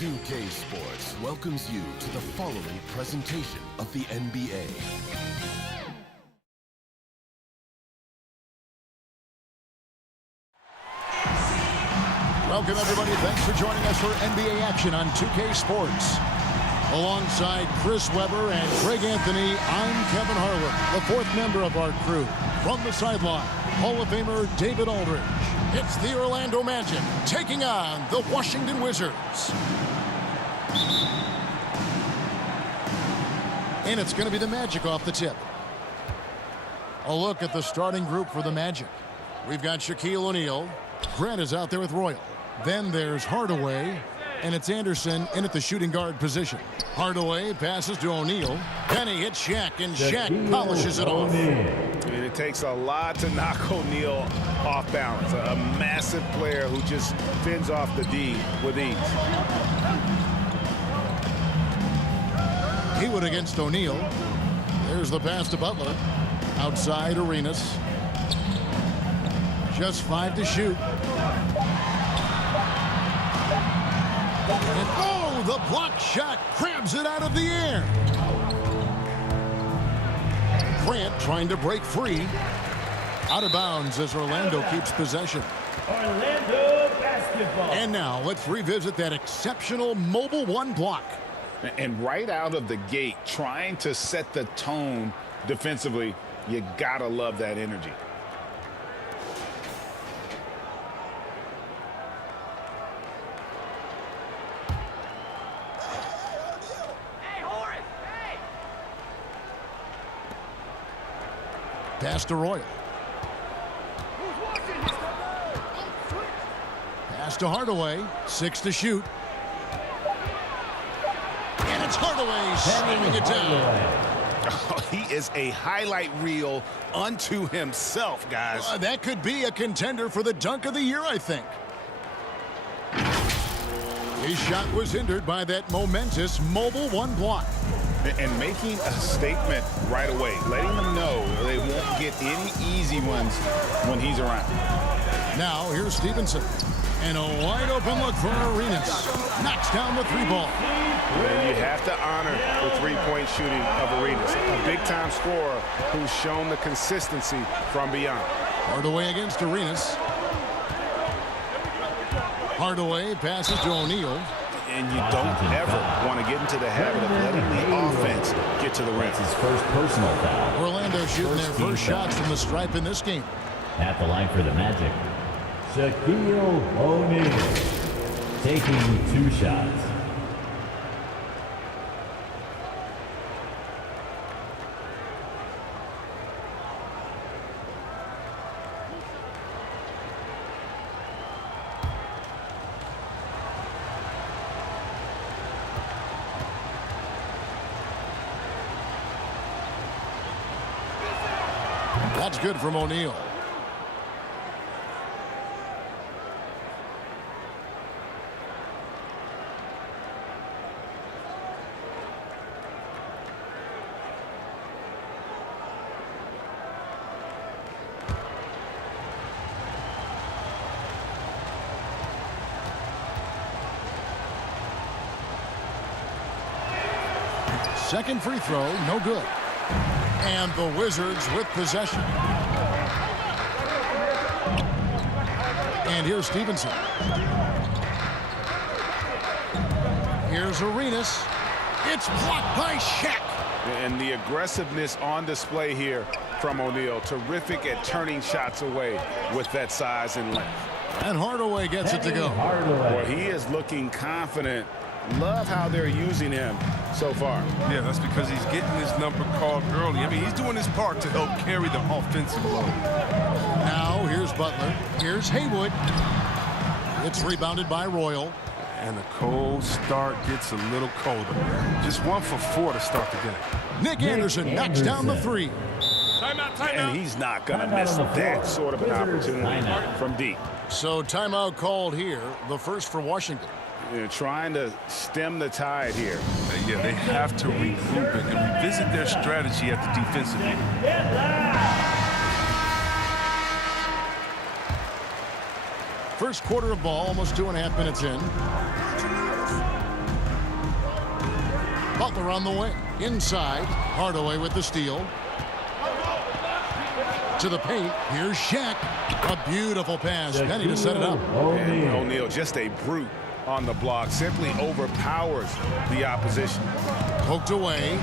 2K Sports welcomes you to the following presentation of the NBA. Welcome, everybody. Thanks for joining us for NBA action on 2K Sports. Alongside Chris Webber and Greg Anthony, I'm Kevin Harlan, the fourth member of our crew. From the sideline, Hall of Famer David Aldridge. It's the Orlando Magic taking on the Washington Wizards. And it's going to be the Magic off the tip. A look at the starting group for the Magic. We've got Shaquille O'Neal. Grant is out there with Royal. Then there's Hardaway, and it's Anderson in at the shooting guard position. Hardaway passes to O'Neal. Then he hits Shaq, and Shaq polishes it off. And it takes a lot to knock O'Neal off balance. A massive player who just fends off the D with ease. Hewitt against O'Neal. There's the pass to Butler. Outside Arenas. Just 5 to shoot. And oh, the block shot grabs it out of the air. Grant trying to break free. Out of bounds as Orlando keeps possession. Orlando basketball. And now let's revisit that exceptional mobile one block. And right out of the gate, trying to set the tone defensively, you gotta love that energy. Pass to Royal. Pass to Hardaway. 6 to shoot. And it's Hardaway slamming it down. Oh, he is a highlight reel unto himself, guys. That could be a contender for the dunk of the year, I think. His shot was hindered by that momentous mobile one block. And making a statement right away, letting them know they won't get any easy ones when he's around. Now, here's Stevenson. And a wide-open look for Arenas. Knocks down the three ball. And you have to honor the three-point shooting of Arenas. A big-time scorer who's shown the consistency from beyond. Hardaway against Arenas. Hardaway passes to O'Neal. And you don't ever want to get into the habit of letting the offense get to the rim. That's his first personal foul. Orlando shooting their first shots from the stripe in this game. At the line for the Magic, Shaquille O'Neal taking 2 shots. That's good from O'Neal. Second free throw, no good. And the Wizards with possession. And here's Stevenson. Here's Arenas. It's blocked by Shaq. And the aggressiveness on display here from O'Neal. Terrific at turning shots away with that size and length. And Hardaway gets it to go. Well, he is looking confident. Love how they're using him so far. Yeah, that's because he's getting his number called early. I mean, he's doing his part to help carry the offensive load. Now, here's Butler. Here's Haywood. It's rebounded by Royal. And the cold start gets a little colder. Just 1 for 4 to start the game. Nick Anderson knocks down the three. And he's not going to miss that sort of an opportunity from deep. So timeout called here, the first for Washington. You know, trying to stem the tide here. Yeah, they have to regroup and revisit their strategy at the defensive end. First quarter of ball, almost 2.5 minutes in. Butler on the wing. Inside. Hardaway with the steal. To the paint. Here's Shaq. A beautiful pass. Penny to set it up. And O'Neal, just a brute on the block. Simply overpowers the opposition. Poked away.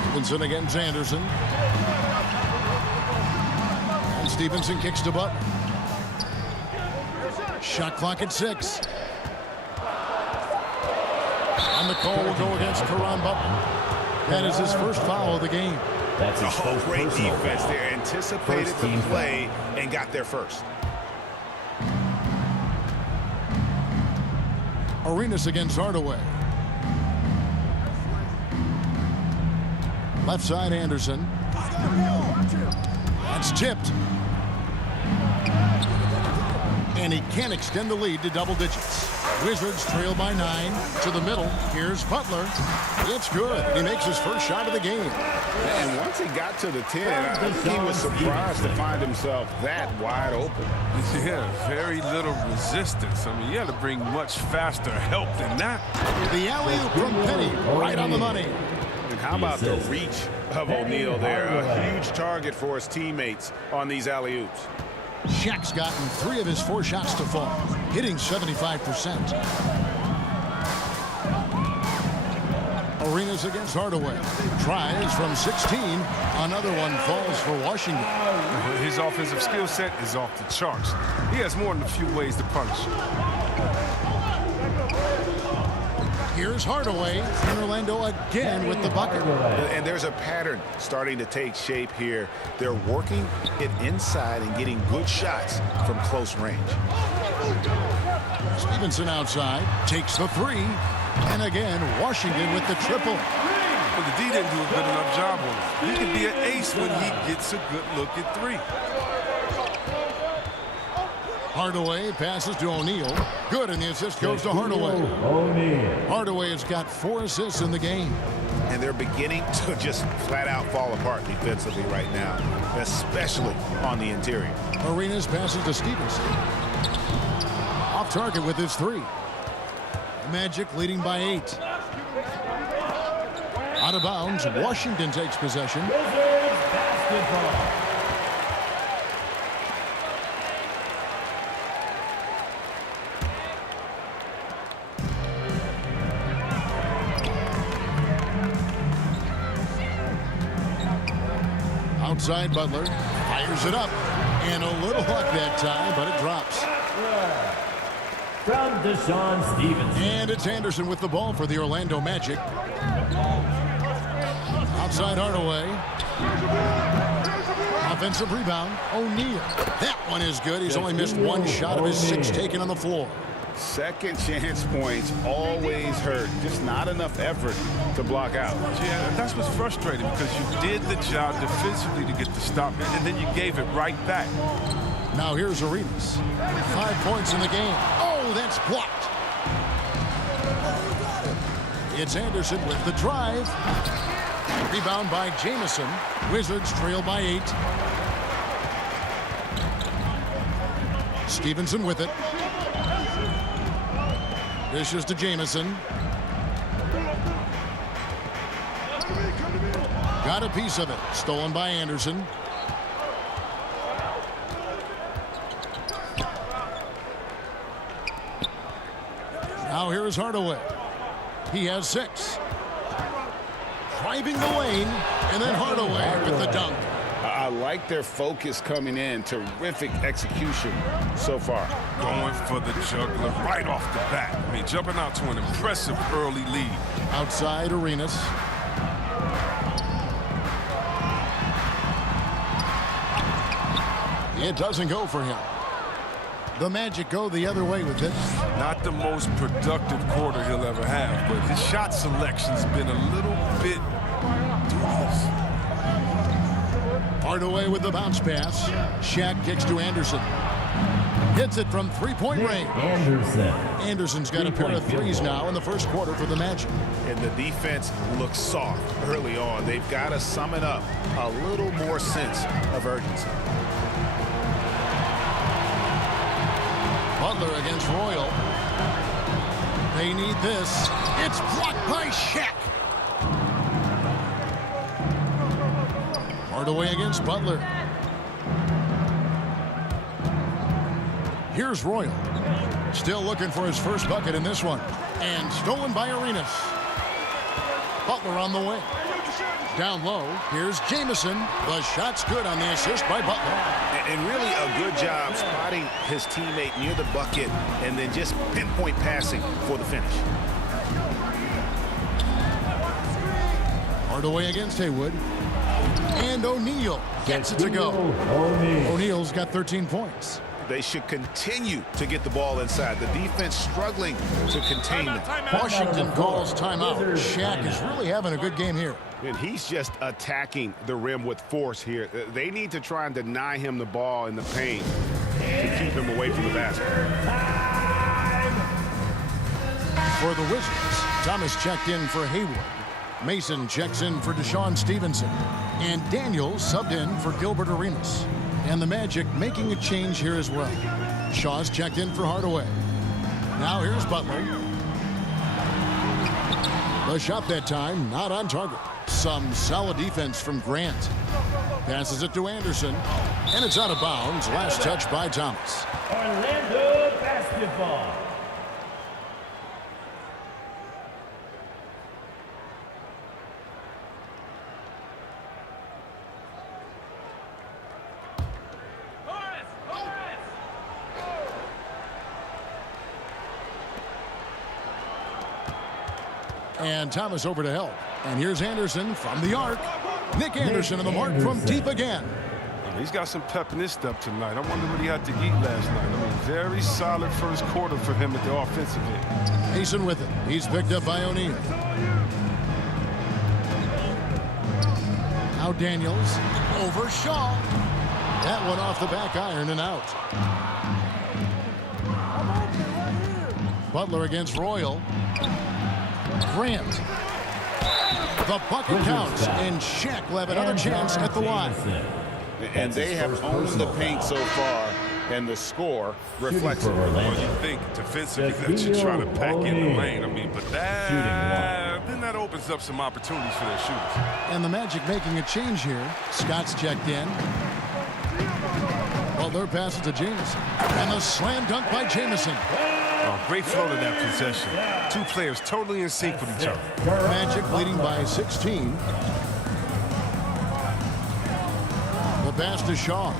Stevenson against Anderson. And Stevenson kicks to Butler. Shot clock at 6. And the call will go against Caron Butler. That is his first foul of the game. That's his first Great personal defense foul. there. Anticipated First the team play and got there first. Arenas against Hardaway. Left side Anderson. That's tipped. And he can't extend the lead to double digits. Wizards trail by 9 to the middle. Here's Butler. It's good. He makes his first shot of the game. And once he got to the 10, I think he was surprised to find himself that wide open. Yeah, very little resistance. I mean, you had to bring much faster help than that. The alley-oop from Penny, right on the money. And how about the reach of O'Neal there? A huge target for his teammates on these alley-oops. Shaq's gotten 3 of his 4 shots to fall, hitting 75%. Arenas against Hardaway. Tries from 16. Another one falls for Washington. His offensive skill set is off the charts. He has more than a few ways to punish. Here's Hardaway. And Orlando again with the bucket. And there's a pattern starting to take shape here. They're working it inside and getting good shots from close range. Stevenson outside. Takes the 3. And again, Washington with the triple. But the D didn't do a good enough job on it. He can be an ace when he gets a good look at 3. Hardaway passes to O'Neal. Good, and the assist goes to Hardaway. Hardaway has got 4 assists in the game. And they're beginning to just flat out fall apart defensively right now, especially on the interior. Arenas passes to Stevenson. Off target with his 3. Magic leading by 8. Out of bounds, Washington takes possession. Outside Butler, fires it up. And a little luck that time, but it drops. From Deshaun Stevenson. And it's Anderson with the ball for the Orlando Magic. Outside Hardaway. Offensive rebound. O'Neal. That one is good. He's only missed 1 shot of his 6 taken on the floor. Second chance points always hurt. Just not enough effort to block out. Yeah, that's what's frustrating because you did the job defensively to get the stop, and then you gave it right back. Now here's Arenas. 5 points in the game. Oh, that's blocked. It's Anderson with the drive. Rebound by Jamison. Wizards trail by 8. Stevenson with it. Dishes to Jamison. Got a piece of it. Stolen by Anderson. Now here is Hardaway. He has 6. Driving the lane, and then Hardaway with the dunk. I like their focus coming in. Terrific execution so far. Going for the juggler right off the bat. I mean, jumping out to an impressive early lead. Outside Arenas. It doesn't go for him. The Magic go the other way with it. Not the most productive quarter he'll ever have, but his shot selection's been a little bit dubious. Hardaway with the bounce pass. Shaq kicks to Anderson. Hits it from 3-point range. Anderson's got a pair of 3s now in the first quarter for the Magic. And the defense looks soft early on. They've got to sum it up. A little more sense of urgency. Butler against Royal. They need this. It's blocked by Shaq. Hardaway against Butler. Here's Royal. Still looking for his first bucket in this one. And stolen by Arenas. Butler on the wing. Down low, here's Jamison. The shot's good on the assist by Butler. And really a good job spotting his teammate near the bucket and then just pinpoint passing for the finish. Hardaway against Haywood. And O'Neal gets it to go. O'Neal's got 13 points. They should continue to get the ball inside. The defense struggling to contain them. Washington calls timeout. Shaq is really having a good game here. And he's just attacking the rim with force here. They need to try and deny him the ball in the paint to keep him away from the basket. For the Wizards, Thomas checked in for Haywood. Mason checks in for Deshaun Stevenson. And Daniels subbed in for Gilbert Arenas. And the Magic making a change here as well. Shaw's checked in for Hardaway. Now here's Butler. The shot that time, not on target. Some solid defense from Grant. Passes it to Anderson. And it's out of bounds. Last touch by Thomas. Orlando basketball. And Thomas over to help. And here's Anderson from the arc. Nick Anderson in the mark from deep again. He's got some pep in his step tonight. I wonder what he had to eat last night. I mean, very solid first quarter for him at the offensive end. Mason with it. He's picked up by O'Neal. Now Daniels over Shaw. That one off the back iron and out. Butler against Royal. Grant. The bucket counts, and Shaq will have another chance at the line. And they have owned the paint so far, and the score reflects it. Well, you think defensively that you're trying to pack in the lane. I mean, but then that opens up some opportunities for their shooters. And the Magic making a change here. Scott's checked in. Butler passes to Jamison. And the slam dunk by Jamison. Oh, great flow to that possession. Two players totally in sync with each other. Magic leading by 16. The pass to Shaw.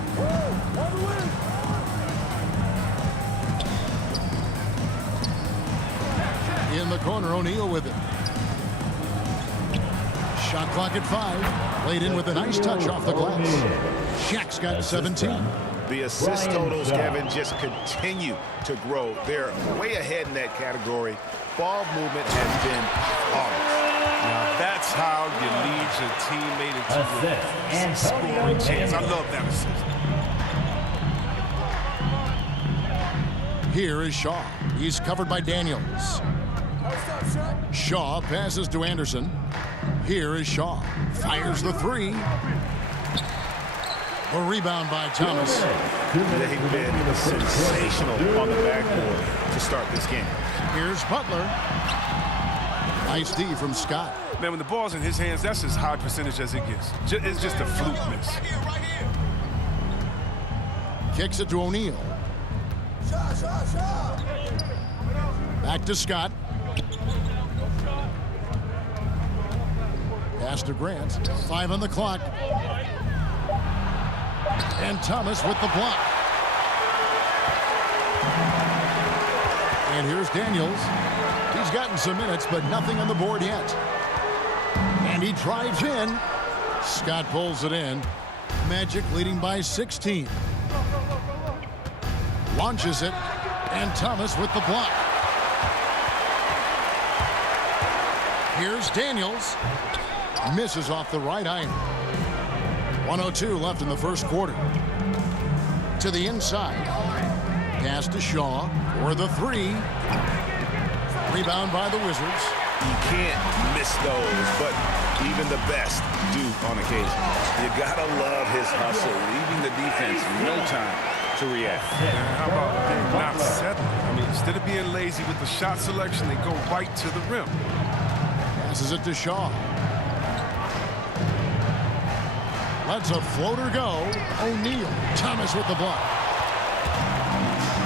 In the corner, O'Neal with it. Shot clock at 5. Played in with a nice touch off the glass. Shaq's got 17. The assist totals, Kevin, just continue to grow. They're way ahead in that category. Ball movement has been flawless. Now that's how you lead your teammate into a scoring chance. I love that assist. Here is Shaw. He's covered by Daniels. Shaw passes to Anderson. Here is Shaw. Fires the three. A rebound by Thomas. They've been sensational on the backboard to start this game. Here's Butler. Nice D from Scott. Man, when the ball's in his hands, that's as high percentage as it gets. It's just a fluke miss. Kicks it to O'Neal. Back to Scott. Pass to Grant. 5 on the clock. And Thomas with the block. And here's Daniels. He's gotten some minutes, but nothing on the board yet. And he drives in. Scott pulls it in. Magic leading by 16. Launches it. And Thomas with the block. Here's Daniels. Misses off the right iron. 1:02 left in the first quarter. To the inside. Pass to Shaw for the three. Rebound by the Wizards. You can't miss those, but even the best do on occasion. You gotta love his hustle, leaving the defense no time to react. How about not settling? I mean, Instead of being lazy with the shot selection, they go right to the rim. Passes it to Shaw. Lets a floater go. O'Neal. Thomas with the block.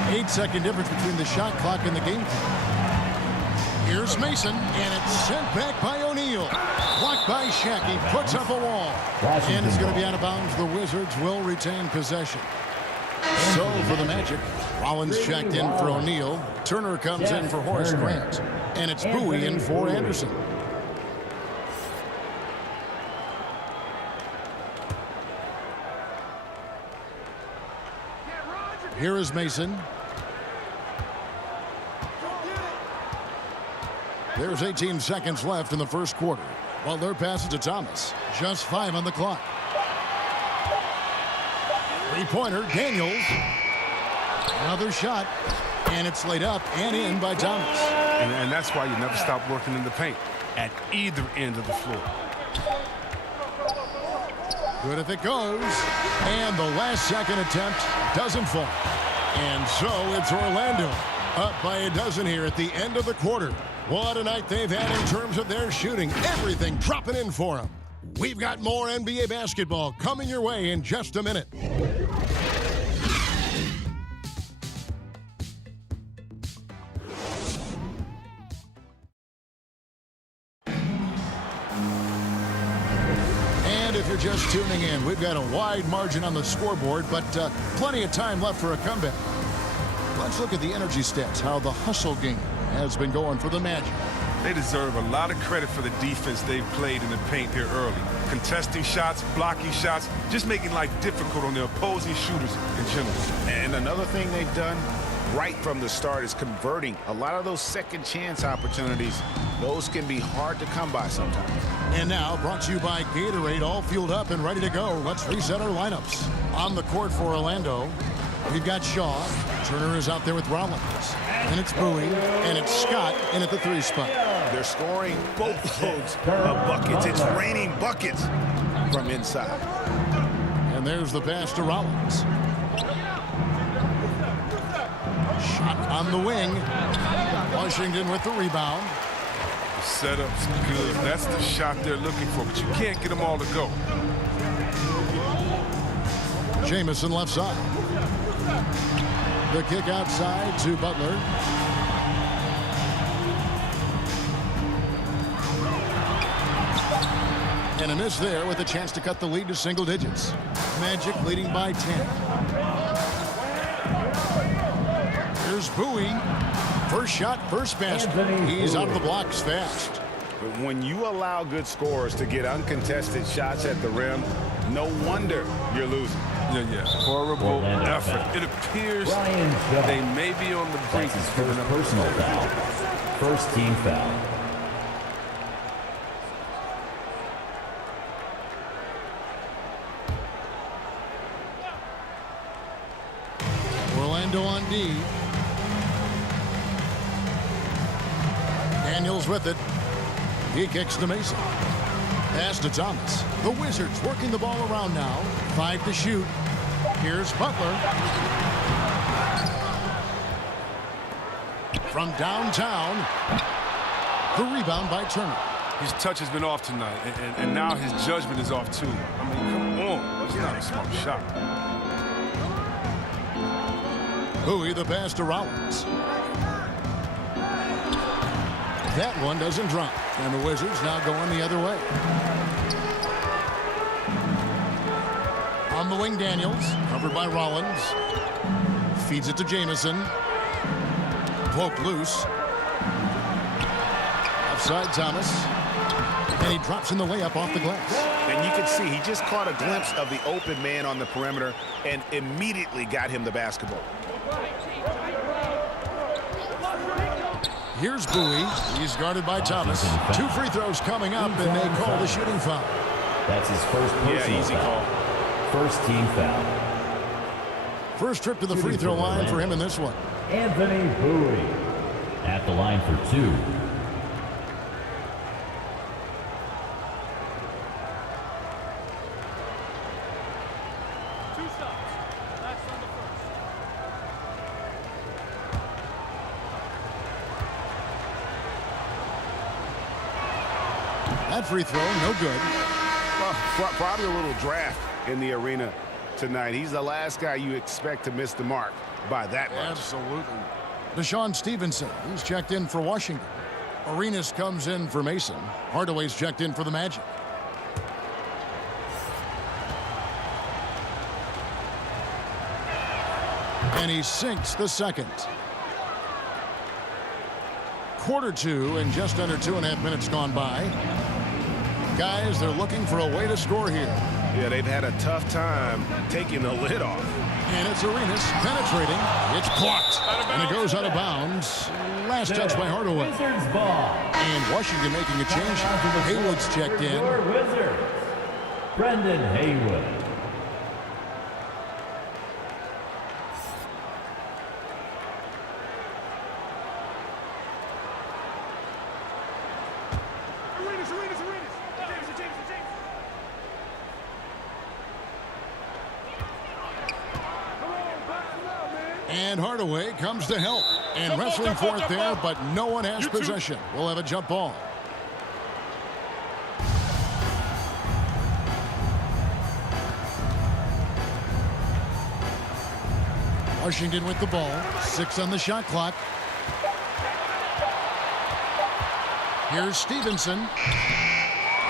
8-second difference between the shot clock and the game clock. Here's Mason, and it's sent back by O'Neal. Blocked by Shaq. He puts up a wall. And it's going to be out of bounds. The Wizards will retain possession. So for the Magic, Rollins checked in for O'Neal. Turner comes in for Horace Grant. And it's Bowie in for Anderson. Here is Mason. There's 18 seconds left in the first quarter. While their pass to Thomas. Just 5 on the clock. Three-pointer, Daniels. Another shot. And it's laid up and in by Thomas. And that's why you never stop working in the paint at either end of the floor. Good if it goes. And the last second attempt doesn't fall. And so it's Orlando up by a dozen here at the end of the quarter. What a night they've had in terms of their shooting. Everything dropping in for them. We've got more NBA basketball coming your way in just a minute. And if you're just tuning in, we've got a wide margin on the scoreboard, but plenty of time left for a comeback. Let's look at the energy stats, how the hustle game has been going for the Magic. They deserve a lot of credit for the defense they've played in the paint here early. Contesting shots, blocking shots, just making life difficult on the opposing shooters in general. And another thing they've done right from the start is converting a lot of those second chance opportunities. Those can be hard to come by sometimes. And now, brought to you by Gatorade, all fueled up and ready to go. Let's reset our lineups. On the court for Orlando, we've got Shaw. Turner is out there with Rollins. And it's Bowie. And it's Scott in at the 3 spot. They're scoring boatloads of buckets. It's raining buckets from inside. And there's the pass to Rollins. Shot on the wing. Washington with the rebound. The setup's good. That's the shot they're looking for, but you can't get them all to go. Jamison left side. The kick outside to Butler. And a miss there with a chance to cut the lead to single digits. Magic leading by 10. Here's Bowie. First shot, first basket. He's out of the blocks fast. But when you allow good scorers to get uncontested shots at the rim, no wonder you're losing. Yeah. Horrible effort. It appears they may be on the brink That's his of giving first up. personal foul. First team foul. Orlando on D. Daniels with it. He kicks to Mason. Pass to Thomas. The Wizards working the ball around now. 5 to shoot. Here's Butler. From downtown. The rebound by Turner. His touch has been off tonight, and now his judgment is off too. I mean, come on. It's not a smart shot. Bowie the pass to Rollins. That one doesn't drop. And the Wizards now going the other way. On the wing, Daniels. Covered by Rollins. Feeds it to Jamison. Poked loose. Offside Thomas. And he drops in the layup off the glass. And you can see he just caught a glimpse of the open man on the perimeter and immediately got him the basketball. Here's Bowie. He's guarded by Thomas. 2 free throws coming up, and they call the shooting foul. That's his first personal easy foul. call. First team foul. First trip to the free throw line for him in this one. Anthony Bowie at the line for 2. That free throw, no good. Well, probably a little draft in the arena tonight. He's the last guy you expect to miss the mark by that much. Absolutely. Deshaun Stevenson, who's checked in for Washington. Arenas comes in for Mason. Hardaway's checked in for the Magic. And he sinks the second. Quarter two and just under 2.5 minutes gone by. Guys, they're looking for a way to score here. Yeah, they've had a tough time taking the lid off. And it's Arenas penetrating. It's blocked. And it goes out of bounds. Last touch by Hardaway. Wizards ball. And Washington making a change. Haywood's checked in. For Wizards, Brendan Haywood. And Hardaway comes to help. And wrestling for it there, but no one has possession. We'll have a jump ball. Washington with the ball. 6 on the shot clock. Here's Stevenson.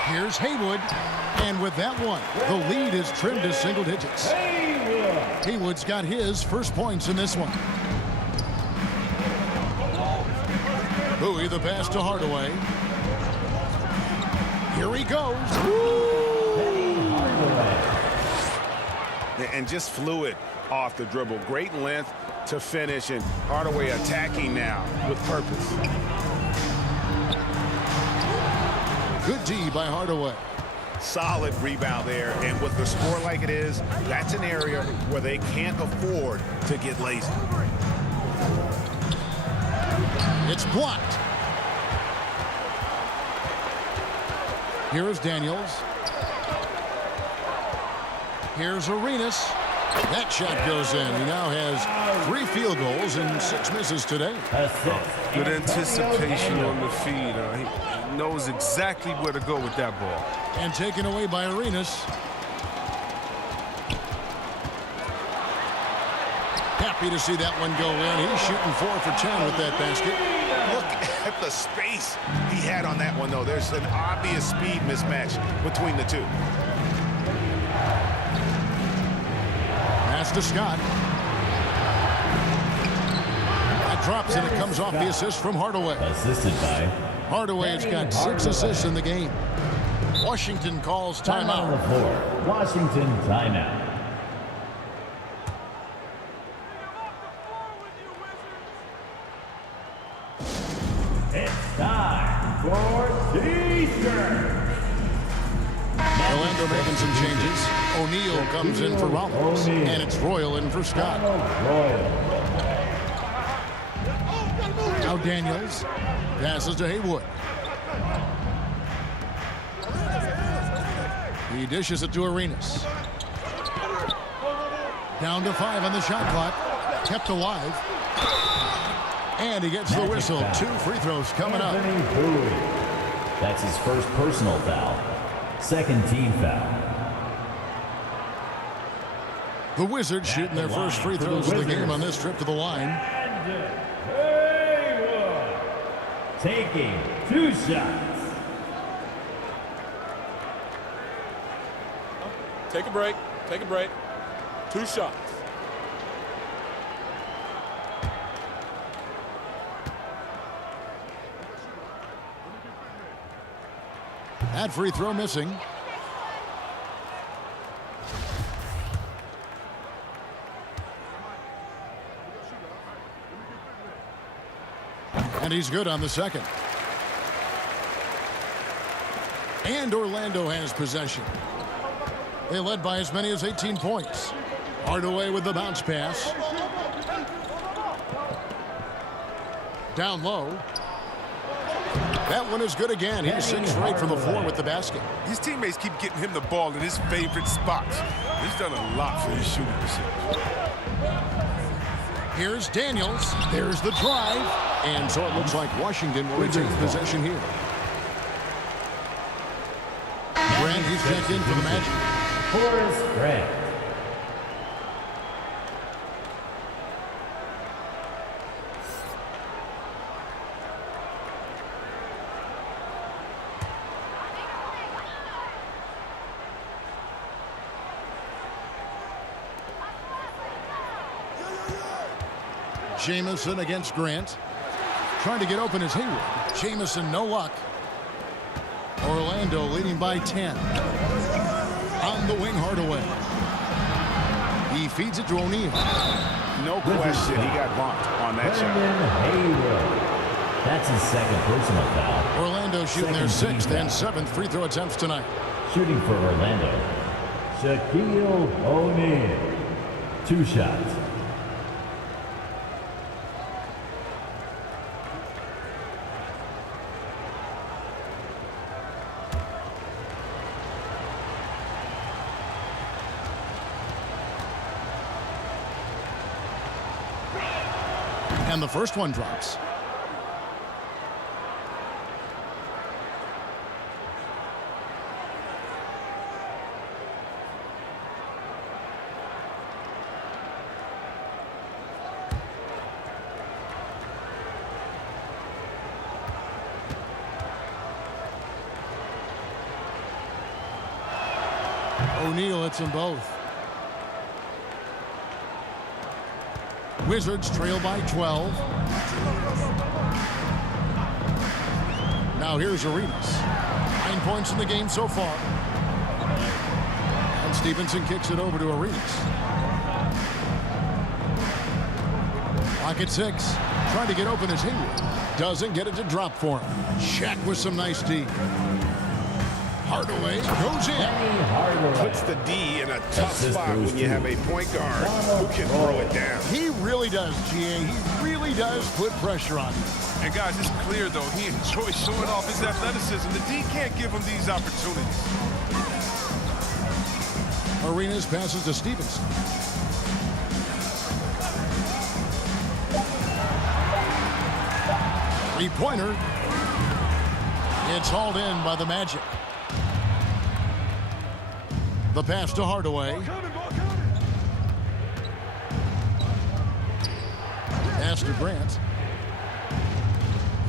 Here's Haywood. And with that one, the lead is trimmed to single digits. Haywood's got his first points in this one. Bowie the pass to Hardaway. Here he goes. And just fluid off the dribble. Great length to finish, and Hardaway attacking now with purpose. Good D by Hardaway. Solid rebound there, and with the score like it is, that's an area where they can't afford to get lazy. It's blocked. Here is Daniels. Here's Arenas. That shot goes in. He now has 3 field goals and 6 misses today. Good anticipation on the feed. He knows exactly where to go with that ball. And taken away by Arenas. Happy to see that one go in. He's shooting 4 for 10 with that basket. Look at the space he had on that one, though. There's an obvious speed mismatch between the two. Pass to Scott. That drops and it comes off the assist from Hardaway. Assisted by Hardaway has got 6 assists in the game. Washington calls timeout on the timeout. floor. Washington timeout. It's time for T-shirt. Orlando making some changes. O'Neal comes in for Rollins. And it's Royal in for Scott. Now Daniels passes to Haywood. He dishes it to Arenas. Down to 5 on the shot clock. Kept alive. And he gets the whistle. 2 free throws coming up. That's his first personal foul. Second team foul. The Wizards shooting their first free throws of the game on this trip to the line. Taking 2 shots. Take a break. Take a break. 2 shots. That free throw missing. And he's good on the second. And Orlando has possession. They led by as many as 18 points. Hardaway with the bounce pass. Down low. That one is good again. He's 6 straight from the floor with the basket. His teammates keep getting him the ball in his favorite spots. He's done a lot for his shooting percentage. Here's Daniels. There's the drive. And so it looks like Washington will retain possession here. And he's checked in for the Magic. Horace Grant. Jamison against Grant. Trying to get open is Hayward. Jamison, no luck. Orlando leading by 10. On the wing, Hardaway. He feeds it to O'Neal. No question, he got bumped on that shot. Brandon Hayward. That's his second personal foul. Orlando shooting their Second sixth team and foul. seventh free throw attempts tonight. Shooting for Orlando, Shaquille O'Neal. 2 shots. And the first one drops. O'Neal hits them both. Wizards trail by 12. Now here's Arenas. 9 points in the game so far. And Stevenson kicks it over to Arenas. Clock at 6. Trying to get open as Hayward. Doesn't get it to drop for him. Shaq with some nice D. Hardaway goes in. Penny Hardaway. Puts the D in a tough Assist spot goes when you to have a point guard who can throw it down. He really does, GA. He really does put pressure on you. And guys, it's clear though, he enjoys showing off his athleticism. The D can't give him these opportunities. Arenas passes to Stevenson. Three-pointer. It's hauled in by the Magic. The pass to Hardaway. Pass to Grant.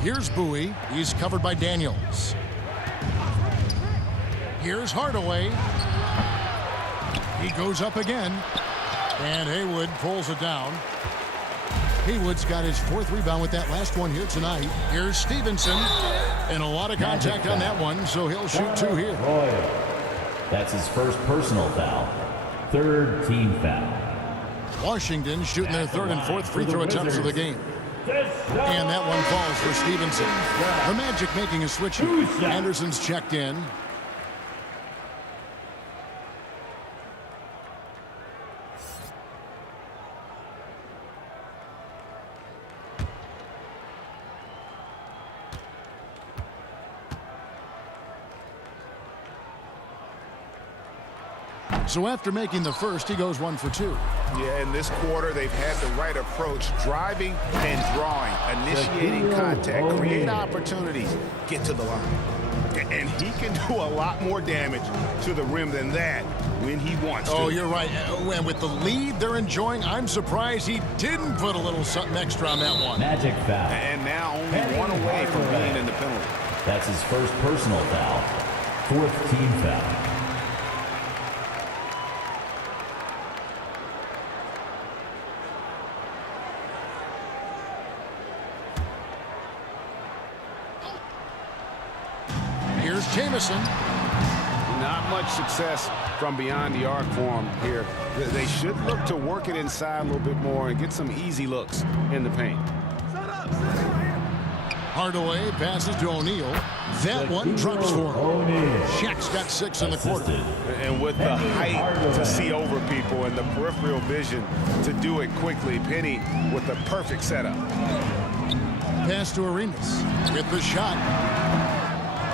Here's Bowie. He's covered by Daniels. Here's Hardaway. He goes up again. And Haywood pulls it down. Haywood's got his 4th rebound with that last one here tonight. Here's Stevenson. And a lot of contact on that one, so he'll shoot 2 here. Royal. That's his first personal foul. 3rd team foul. Washington shooting their 3rd and 4th free throw attempts of the game. And that one falls for Stevenson. The Magic making a switch here. Anderson's checked in. So after making the first, he goes 1 for 2. Yeah, in this quarter, they've had the right approach, driving and drawing, initiating contact, create opportunities, get to the line. And he can do a lot more damage to the rim than that when he wants to. Oh, you're right. And with the lead they're enjoying, I'm surprised he didn't put a little something extra on that one. Magic foul. And now only Penny 1 away from Hardaway. being in the penalty. That's his first personal foul. 4th team foul. Here's Jamison. Not much success from beyond the arc for him here. They should look to work it inside a little bit more and get some easy looks in the paint. Hardaway passes to O'Neal. That one drops for him. O'Neal. Shaq's got 6 in the quarter. Assisted. And with the Penny height Hardaway. to see over people and the peripheral vision to do it quickly, Penny with the perfect setup. Pass to Arenas. With the shot.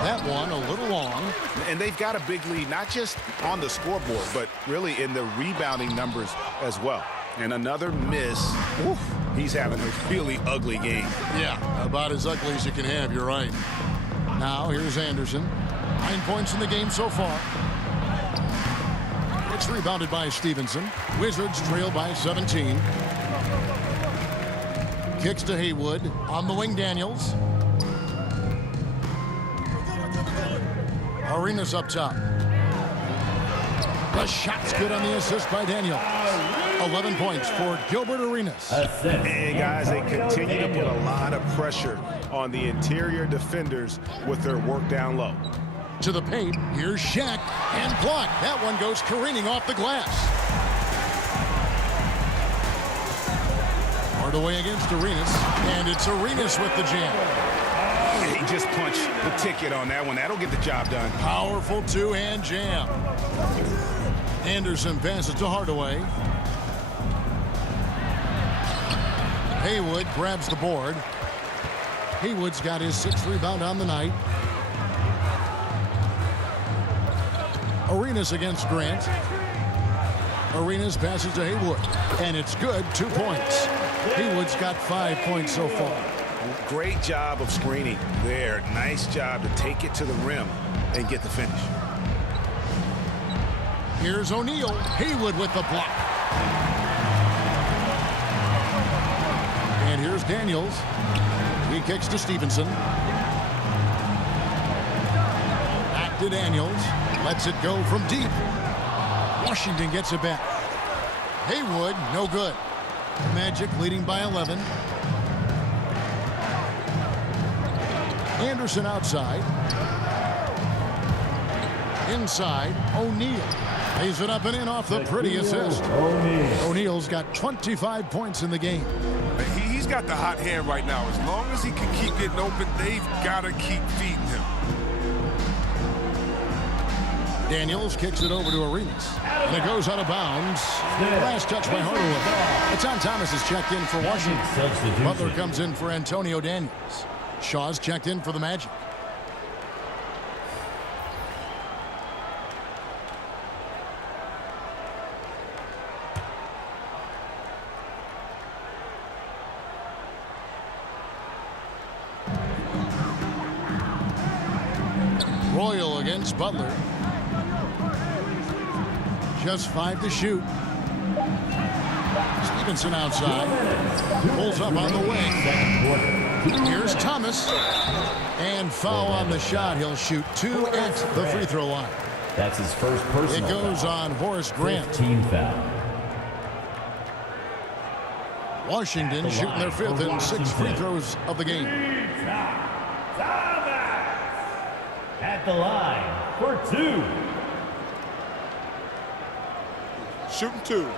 That one a little long. And they've got a big lead, not just on the scoreboard, but really in the rebounding numbers as well. And another miss. Oof, he's having a really ugly game. Yeah, about as ugly as you can have, you're right. Now here's Anderson. 9 points in the game so far. It's rebounded by Stevenson. Wizards trail by 17. Kicks to Haywood. On the wing, Daniels. Arenas up top. The shot's good on the assist by Daniels. 11 points for Gilbert Arenas. And guys, they continue to put a lot of pressure on the interior defenders with their work down low. To the paint, here's Shaq, and blocked. That one goes careening off the glass. Hardaway against Arenas, and it's Arenas with the jam. He just punched the ticket on that one. That'll get the job done. Powerful two-hand jam. Anderson passes to Hardaway. Haywood grabs the board. Haywood's got his 6th rebound on the night. Arenas against Grant. Arenas passes to Haywood, and it's good. 2 points. Haywood's got 5 points so far. Great job of screening there. Nice job to take it to the rim and get the finish. Here's O'Neal. Haywood with the block. And here's Daniels. He kicks to Stevenson. Back to Daniels. Lets it go from deep. Washington gets it back. Haywood, no good. Magic leading by 11. Anderson outside. Inside, O'Neal. Lays it up and in off the pretty assist. O'Neal's got 25 points in the game. He's got the hot hand right now. As long as he can keep getting open, they've got to keep feeding him. Daniels kicks it over to Arenas. And it goes out of bounds. Last touch by Hardaway. It's on Thomas is checked in for Washington. Butler comes in for Antonio Daniels. Shaw's checked in for the Magic. Royal against Butler. Just 5 to shoot. Stevenson outside. Pulls up on the wing. Here's Thomas. And foul on the shot. He'll shoot 2 at the free throw line. That's his first personal It goes foul. on Horace Grant. Team foul. Washington shooting their 5th and 6th free throws of the game. At the line for 2. Shooting 2.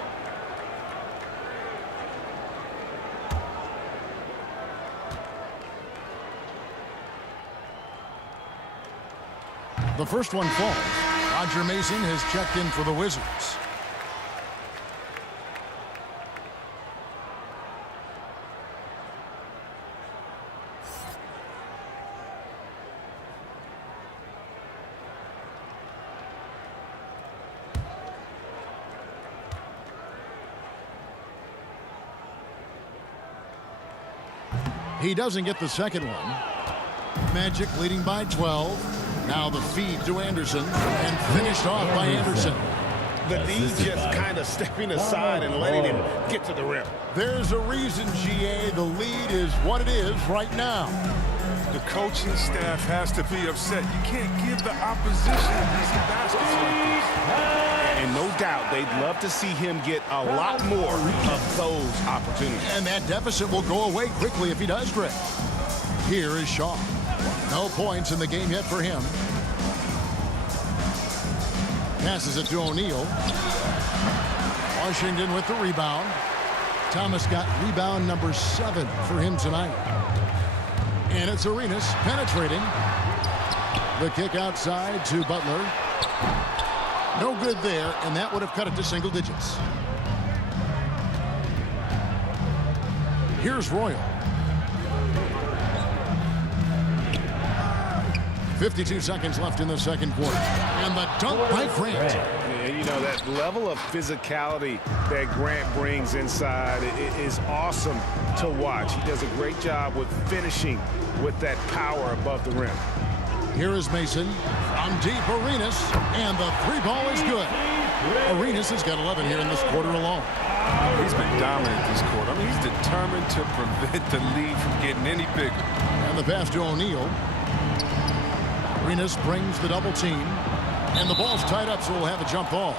The first one falls. Roger Mason has checked in for the Wizards. He doesn't get the second one. Magic leading by 12. Now the feed to Anderson and finished off by Anderson. The D just kind of stepping aside and letting him get to the rim. There's a reason, GA, the lead is what it is right now. The coaching staff has to be upset. You can't give the opposition easy baskets like this. And no doubt they'd love to see him get a lot more of those opportunities. And that deficit will go away quickly if he does, Greg. Here is Shaw. No points in the game yet for him. Passes it to O'Neal. Washington with the rebound. Thomas got rebound number 7 for him tonight. And it's Arenas penetrating. The kick outside to Butler. No good there, and that would have cut it to single digits. Here's Royal. 52 seconds left in the second quarter. And the dunk by Grant. Yeah, you know, that level of physicality that Grant brings inside is awesome to watch. He does a great job with finishing with that power above the rim. Here is Mason. From deep, Arenas. And the 3 ball is good. Arenas has got 11 here in this quarter alone. He's been dominant this quarter. I mean, he's determined to prevent the lead from getting any bigger. And the pass to O'Neal. Arenas brings the double team. And the ball's tied up, so we'll have a jump ball.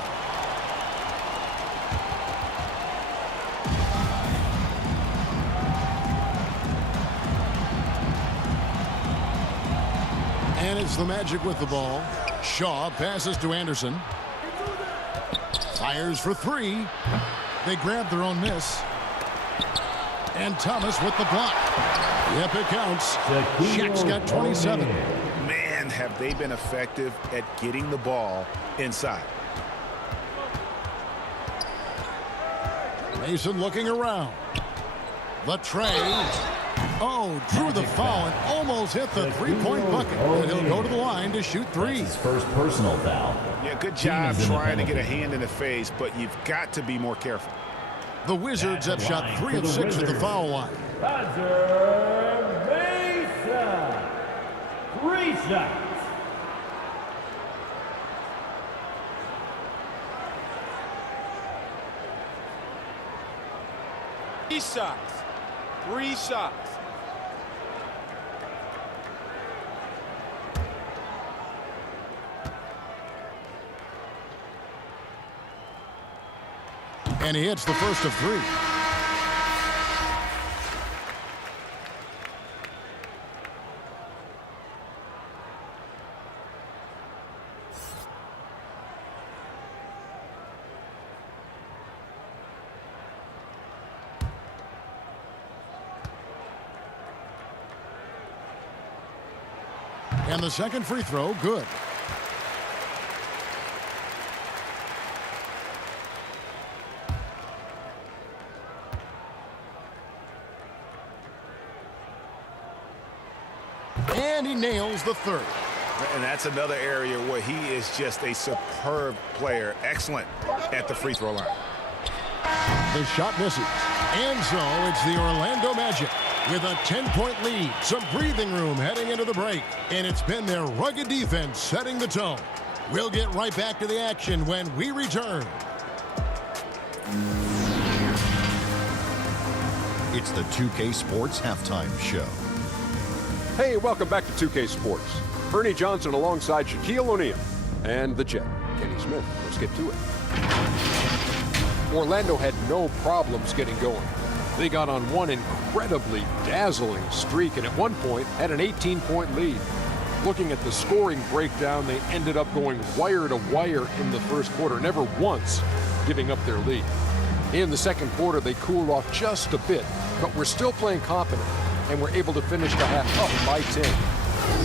And it's the Magic with the ball. Shaw passes to Anderson. Fires for three. They grab their own miss. And Thomas with the block. Yep, it counts. Shaq's got 27. Man, have they been effective at getting the ball inside. Mason looking around. The tray. Oh, drew the foul and almost hit the three-point bucket. And he'll go to the line to shoot three. His first personal foul. Yeah, good job trying to get a hand in the face, but you've got to be more careful. The Wizards have shot 3 of 6 at the foul line. Roger Mason. 3 shots. Three shots. And he hits the first of 3. And the second free throw, good. And he nails the third. And that's another area where he is just a superb player. Excellent at the free throw line. The shot misses. And so it's the Orlando Magic with a 10-point lead. Some breathing room heading into the break. And it's been their rugged defense setting the tone. We'll get right back to the action when we return. It's the 2K Sports Halftime Show. Hey, welcome back to 2K Sports. Ernie Johnson alongside Shaquille O'Neal and the Jet, Kenny Smith. Let's get to it. Orlando had no problems getting going. They got on one incredibly dazzling streak and at one point had an 18-point lead. Looking at the scoring breakdown, they ended up going wire to wire in the first quarter, never once giving up their lead. In the second quarter, they cooled off just a bit, but we're still playing confident, and we're able to finish the half up by 10.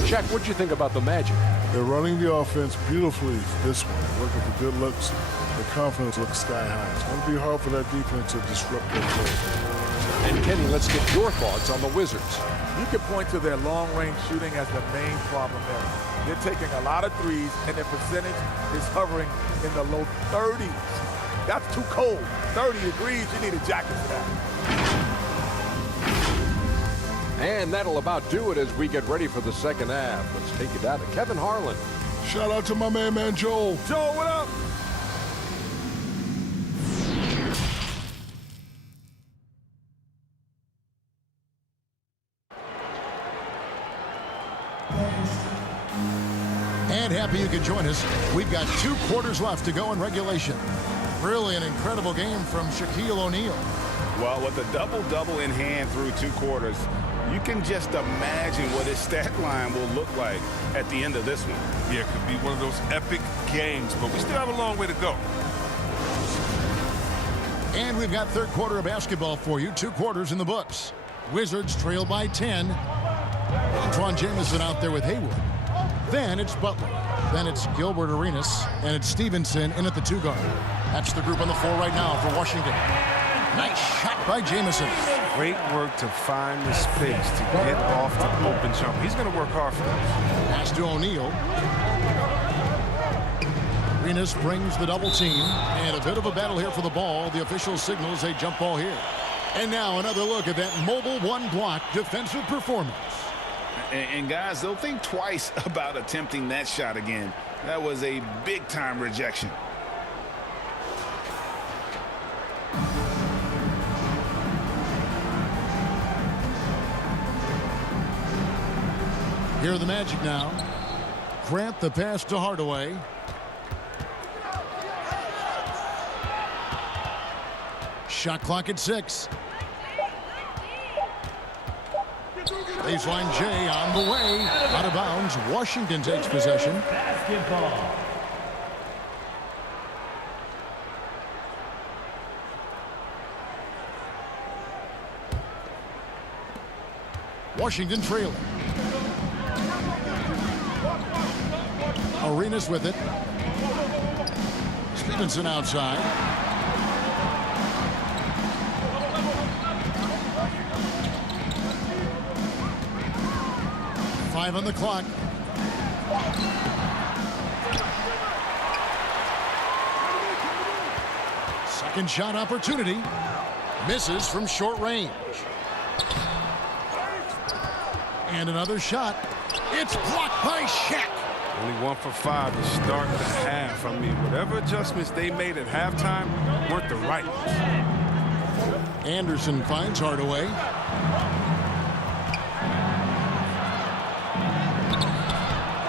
Shaq, what'd you think about the Magic? They're running the offense beautifully this one, working for good looks. The confidence looks sky high. It's going to be hard for that defense to disrupt their play. And Kenny, let's get your thoughts on the Wizards. You can point to their long-range shooting as the main problem there. They're taking a lot of threes, and their percentage is hovering in the low 30s. That's too cold. 30 degrees, you need a jacket for that. And that'll about do it as we get ready for the second half. Let's take it down to Kevin Harlan. Shout out to my man Joel. Joel, what up? And happy you could join us. We've got 2 quarters left to go in regulation. Really an incredible game from Shaquille O'Neal. Well, with a double-double in hand through 2 quarters, you can just imagine what his stat line will look like at the end of this one. Yeah, it could be one of those epic games, but we still have a long way to go. And we've got third quarter of basketball for you. 2 quarters in the books. Wizards trail by 10. Antoine Jamison out there with Haywood. Then it's Butler. Then it's Gilbert Arenas. And it's Stevenson in at the 2 guard. That's the group on the floor right now for Washington. Nice shot by Jamison. Great work to find the space to get off the open jump. He's going to work hard for this. Pass to O'Neal. Arenas brings the double team. And a bit of a battle here for the ball. The official signals a jump ball here. And now another look at that mobile one-block defensive performance. And guys, they'll think twice about attempting that shot again. That was a big-time rejection. Here are the Magic now. Grant the pass to Hardaway. Shot clock at 6. Baseline J on the way. Out of bounds. Washington takes possession. Basketball. Washington trailing. Arenas with it. Stevenson outside. Five on the clock. Second shot opportunity. Misses from short range. And another shot. It's blocked by Shaq. Only 1 for 5 to start the half. I mean, whatever adjustments they made at halftime weren't the right ones. Anderson finds Hardaway.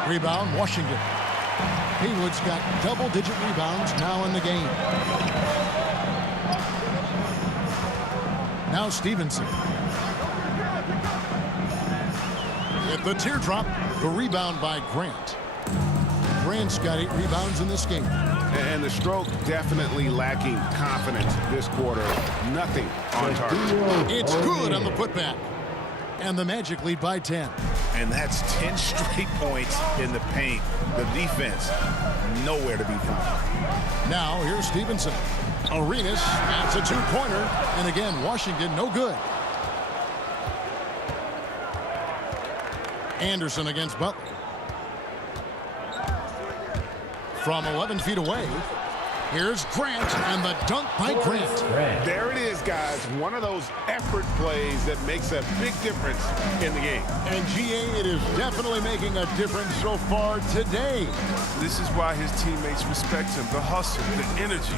Rebound, Washington. Haywood's got double-digit rebounds now in the game. Now Stevenson. At the teardrop, the rebound by Grant. Grant's got 8 rebounds in this game. And the stroke definitely lacking confidence this quarter. Nothing on target. It's good on the putback. And the Magic lead by 10. And that's 10 straight points in the paint. The defense, nowhere to be found. Now, here's Stevenson. Arenas adds a 2-pointer. And again, Washington no good. Anderson against Butler. From 11 feet away, here's Grant, and the dunk by Grant. There it is, guys. One of those effort plays that makes a big difference in the game. And GA, it is definitely making a difference so far today. This is why his teammates respect him. The hustle, the energy.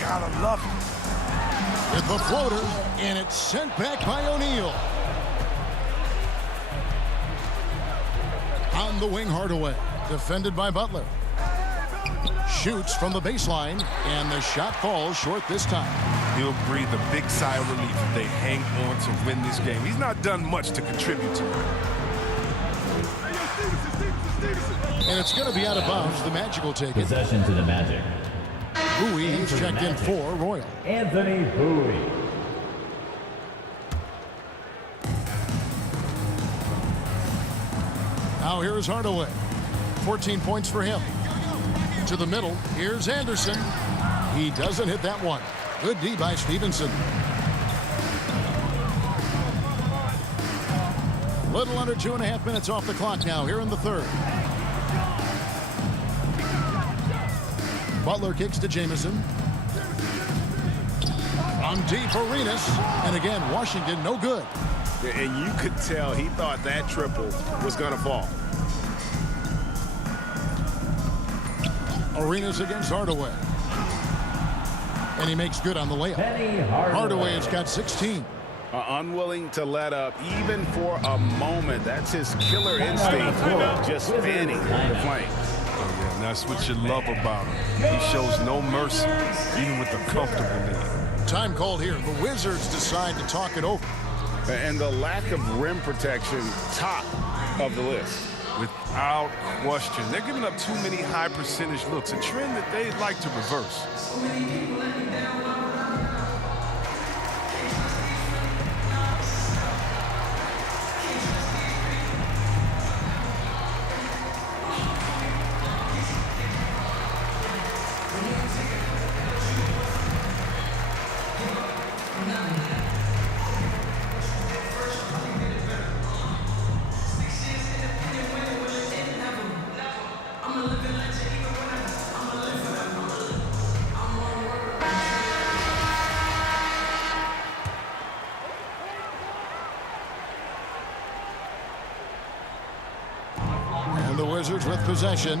Gotta love it. With the floater, and it's sent back by O'Neal. On the wing, Hardaway. Defended by Butler. Shoots from the baseline, and the shot falls short this time. He'll breathe a big sigh of relief if they hang on to win this game. He's not done much to contribute to it. And it's going to be out of bounds. The Magic will take it. Possession to the Magic. Bowie, he's checked in for Royal. Anthony Bowie. Now here's Hardaway. 14 points for him. To the middle, here's Anderson. He doesn't hit that one. Good D by Stevenson. Little under 2.5 minutes off the clock now here in the third. Butler kicks to Jamison. On deep, Arenas. And again, Washington no good. And you could tell he thought that triple was going to fall. Arenas against Hardaway. And he makes good on the layup. Hardaway has got 16. Unwilling to let up even for a moment. That's his killer instinct, just fanning the flank. Oh, yeah, and that's what you love about him. He shows no mercy, even with a comfortable lead. Time called here. The Wizards decide to talk it over. And the lack of rim protection, top of the list. Without question. They're giving up too many high percentage looks, a trend that they'd like to reverse. The Wizards with possession.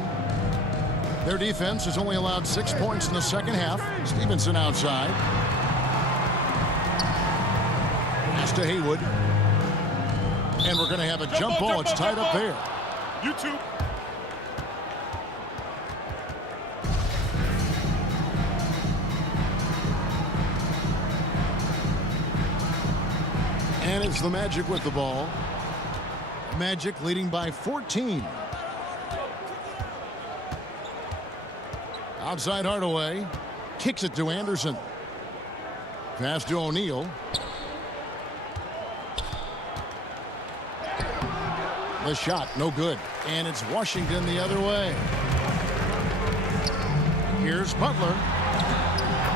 Their defense has only allowed 6 points in the second half. Stevenson outside. Pass to Haywood. And we're going to have a jump ball. It's tied up there. YouTube. And it's the Magic with the ball. Magic leading by 14. Outside Hardaway. Kicks it to Anderson. Pass to O'Neal. The shot, no good. And it's Washington the other way. Here's Butler.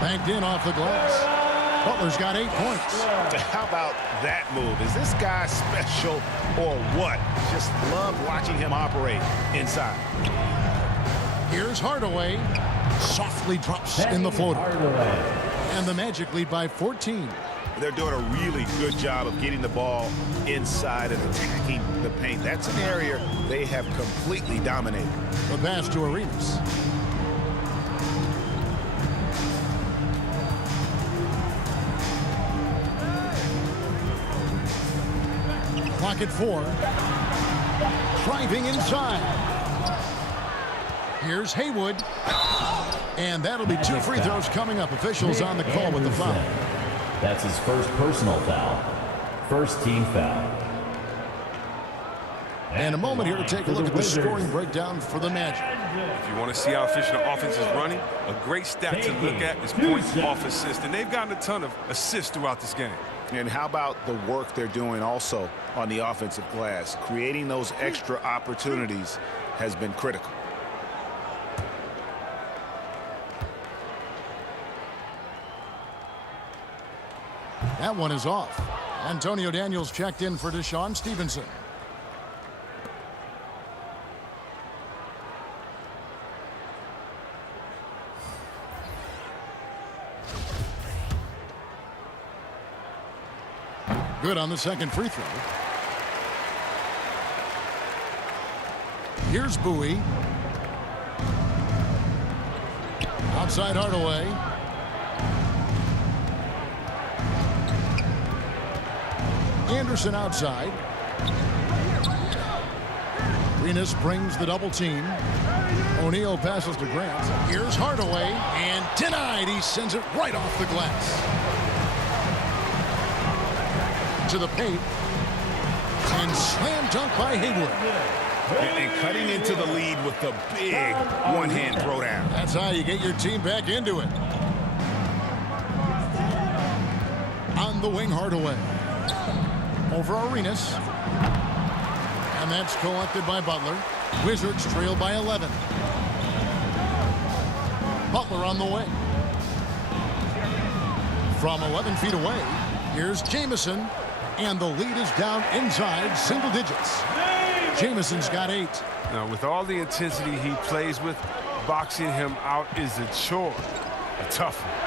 Banked in off the glass. Butler's got 8 points. How about that move? Is this guy special or what? Just love watching him operate inside. Here's Hardaway. Softly drops in the floater. And the Magic lead by 14. They're doing a really good job of getting the ball inside and attacking the paint. That's an area they have completely dominated. The pass to Arenas. Clock at 4. Driving inside. Here's Haywood. And that'll be 2 free throws coming up. Officials on the call with the foul. That's his first personal foul. First team foul. And a moment here to take a look at the scoring breakdown for the Magic. If you want to see how efficient the offense is running, a great stat to look at is points off assist. And they've gotten a ton of assists throughout this game. And how about the work they're doing also on the offensive glass? Creating those extra opportunities has been critical. That one is off. Antonio Daniels checked in for Deshaun Stevenson. Good on the second free throw. Here's Bowie. Outside Hardaway. Anderson outside. Arenas brings the double team. O'Neal passes to Grant. Here's Hardaway, and denied. He sends it right off the glass. To the paint. And slam dunk by Haywood. And cutting into the lead with the big one-hand throwdown. That's how you get your team back into it. On the wing, Hardaway. Over Arenas. And that's collected by Butler. Wizards trail by 11. Butler on the way. From 11 feet away, here's Jamison. And the lead is down inside single digits. Jamison's got 8. Now, with all the intensity he plays with, boxing him out is a chore. A tough one.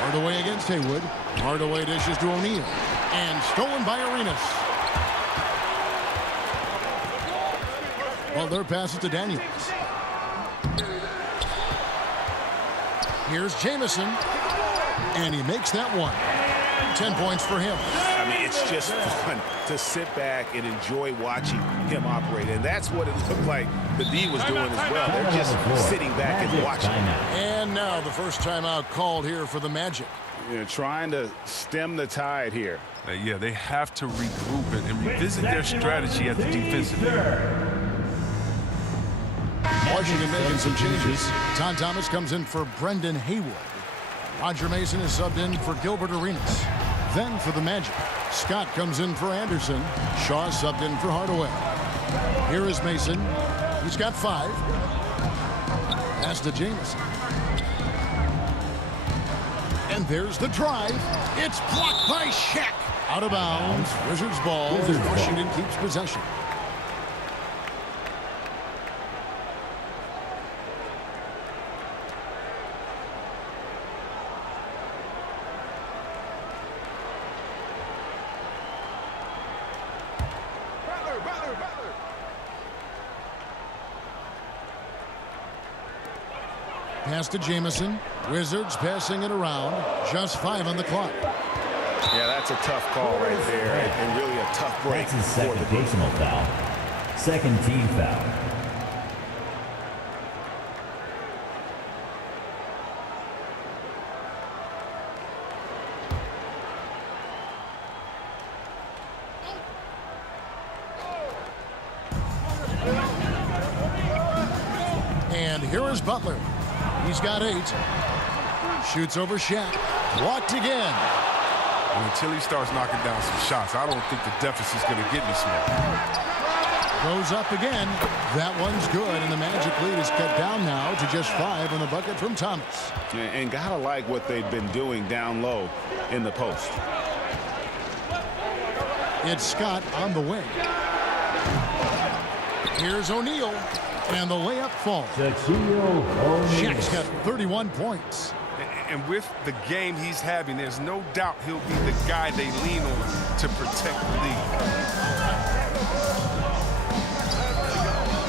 Hardaway against Haywood. Hardaway dishes to O'Neal. And stolen by Arenas. Butler passes to Daniels. Here's Jamison. And he makes that one. 10 points for him. I mean, it's just fun to sit back and enjoy watching him operate. And that's what it looked like the D was doing as well. They're just sitting back and watching. And now the first timeout called here for the Magic. You know, trying to stem the tide here. Yeah, they have to regroup and revisit their strategy at the defensive end. Washington making some changes. Todd Thomas comes in for Brendan Haywood. Roger Mason is subbed in for Gilbert Arenas. Then for the Magic, Scott comes in for Anderson. Shaw subbed in for Hardaway. Here is Mason. He's got 5. Pass to Jamison. And there's the drive. It's blocked by Shaq. Out of bounds. Wizards ball. Washington keeps possession. Pass to Jamison. Wizards passing it around. Just 5 on the clock. Yeah, that's a tough call right there, and really a tough break. That's his for second the personal foul. Second team foul. And here is Butler. He's got 8. Shoots over Shaq. Blocked again. And until he starts knocking down some shots, I don't think the deficit's going to get any smaller. Goes up again. That one's good, and the Magic lead is cut down now to just 5 on the bucket from Thomas. And gotta like what they've been doing down low in the post. It's Scott on the wing. Here's O'Neal, and the layup falls. Shaquille O'Neal. Shaq's got 31 points. And with the game he's having, there's no doubt he'll be the guy they lean on to protect the lead.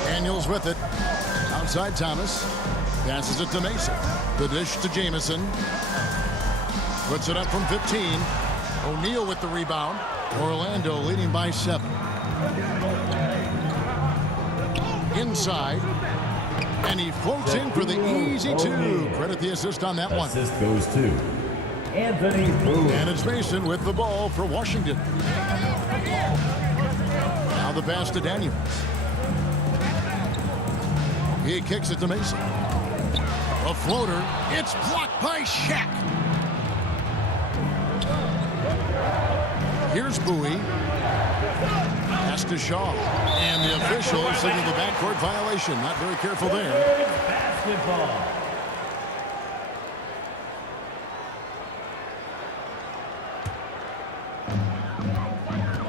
Daniels with it. Outside Thomas. Passes it to Mason. The dish to Jamison. Puts it up from 15. O'Neal with the rebound. Orlando leading by 7. Inside. And he floats in for the easy 2. Credit the assist on that one. Assist goes to Anthony Brewer. And it's Mason with the ball for Washington. Now the pass to Daniels. He kicks it to Mason. A floater. It's blocked by Shaq. Here's Bowie. Pass to Shaw. And the official signaled the backcourt violation. Not very careful there. Basketball.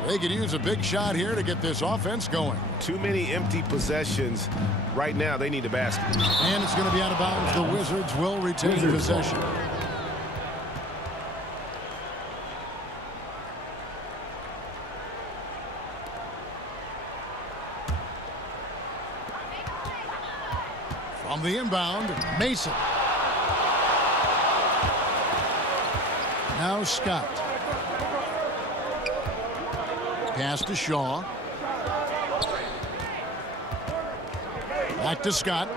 They could use a big shot here to get this offense going. Too many empty possessions. Right now, they need a basket. And it's going to be out of bounds. The Wizards will retain possession. From the inbound, Mason. Now Scott. Pass to Shaw. Back to Scott.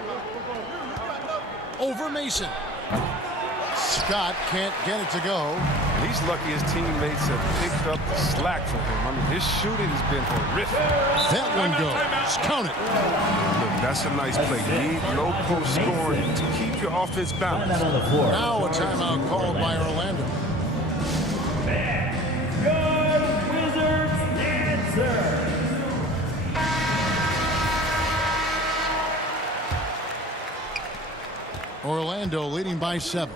Over Mason. Scott can't get it to go. And he's lucky his teammates have picked up the slack for him. I mean, his shooting has been horrific. That one goes. Count it. Look, that's a nice play. You need low post scoring to keep your offense balanced. On the floor. Now a timeout called by Orlando. Good Wizards answer. Orlando leading by 7.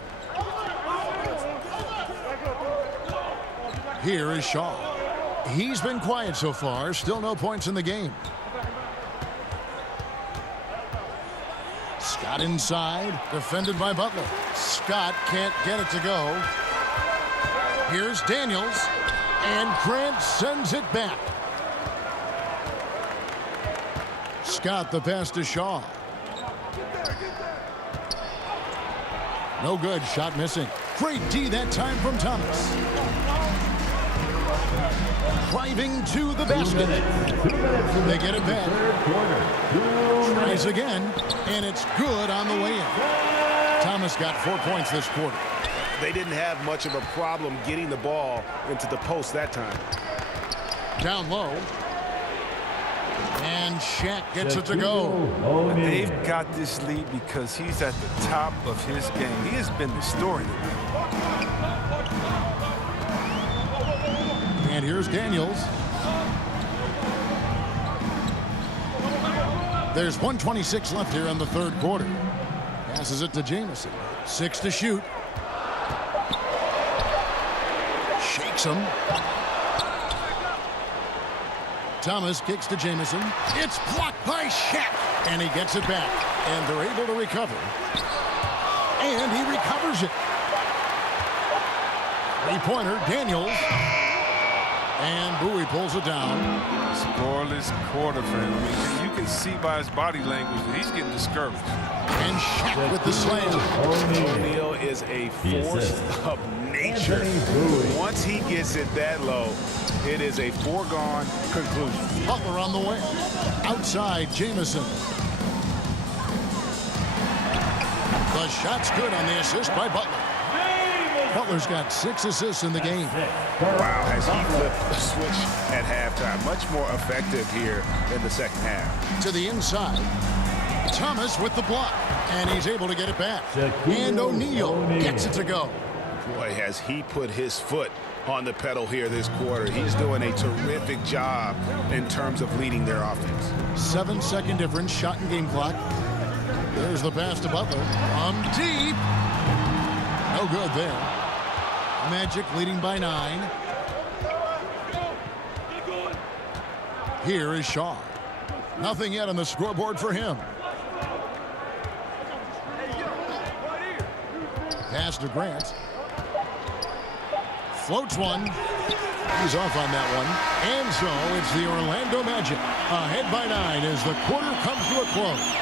Here is Shaw. He's been quiet so far. Still no points in the game. Scott inside. Defended by Butler. Scott can't get it to go. Here's Daniels. And Grant sends it back. Scott the pass to Shaw. No good. Shot missing. Great D that time from Thomas. Driving to the basket. They get it back. Tries again, and it's good on the way in. Thomas got 4 points this quarter. They didn't have much of a problem getting the ball into the post that time. Down low. And Shaq gets it to go. They've got this lead because he's at the top of his game. He has been the story tonight. And here's Daniels. There's 1:26 left here in the third quarter. Passes it to Jamison. 6 to shoot. Shakes him. Thomas kicks to Jamison. It's blocked by Shaq. And he gets it back. And they're able to recover. And he recovers it. Three-pointer, Daniels. And Bowie pulls it down. Scoreless quarter for him. I mean, you can see by his body language that he's getting discouraged. And Shaq with the slam. O'Neal is a force of nature. picture. Anthony Bowie. Once he gets it that low, it is a foregone conclusion. Butler on the way. Outside, Jamison. The shot's good on the assist by Butler. Butler's got 6 assists in the game. Wow, has he flipped the switch at halftime. Much more effective here in the second half. To the inside. Thomas with the block. And he's able to get it back. Shaquille And O'Neal O'Neal. gets it to go. Boy, has he put his foot on the pedal here this quarter. He's doing a terrific job in terms of leading their offense. 7-second difference, shot and game clock. There's the pass to Butler. Deep. No good there. Magic leading by 9. Here is Shaw. Nothing yet on the scoreboard for him. Pass to Grant. Floats one. He's off on that one. And so it's the Orlando Magic ahead by 9 as the quarter comes to a close.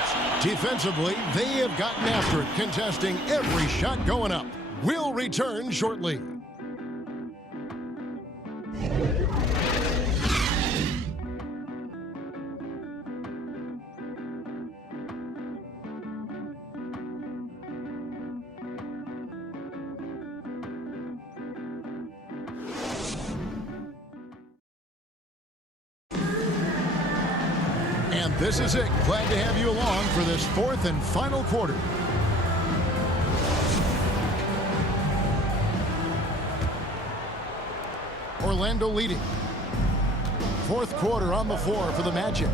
Defensively, they have gotten after it, contesting every shot going up. We'll return shortly. And this is it. Glad to have you along for this 4th and final quarter. Orlando leading. 4th quarter on the floor for the Magic.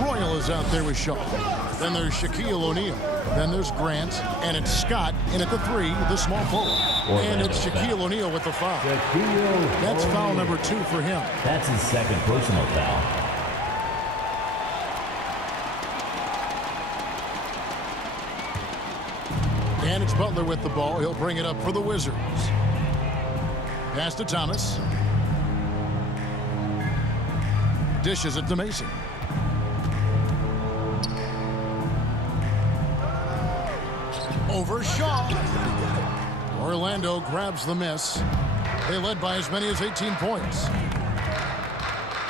Royal is out there with Shaw. Then there's Shaquille O'Neal. Then there's Grant. And it's Scott in at the 3, the small forward. And it's Shaquille O'Neal with the foul. That's foul number 2 for him. That's his second personal foul. And it's Butler with the ball. He'll bring it up for the Wizards. Pass to Thomas. Dishes it to Mason. Over Shaw. Orlando grabs the miss. They led by as many as 18 points.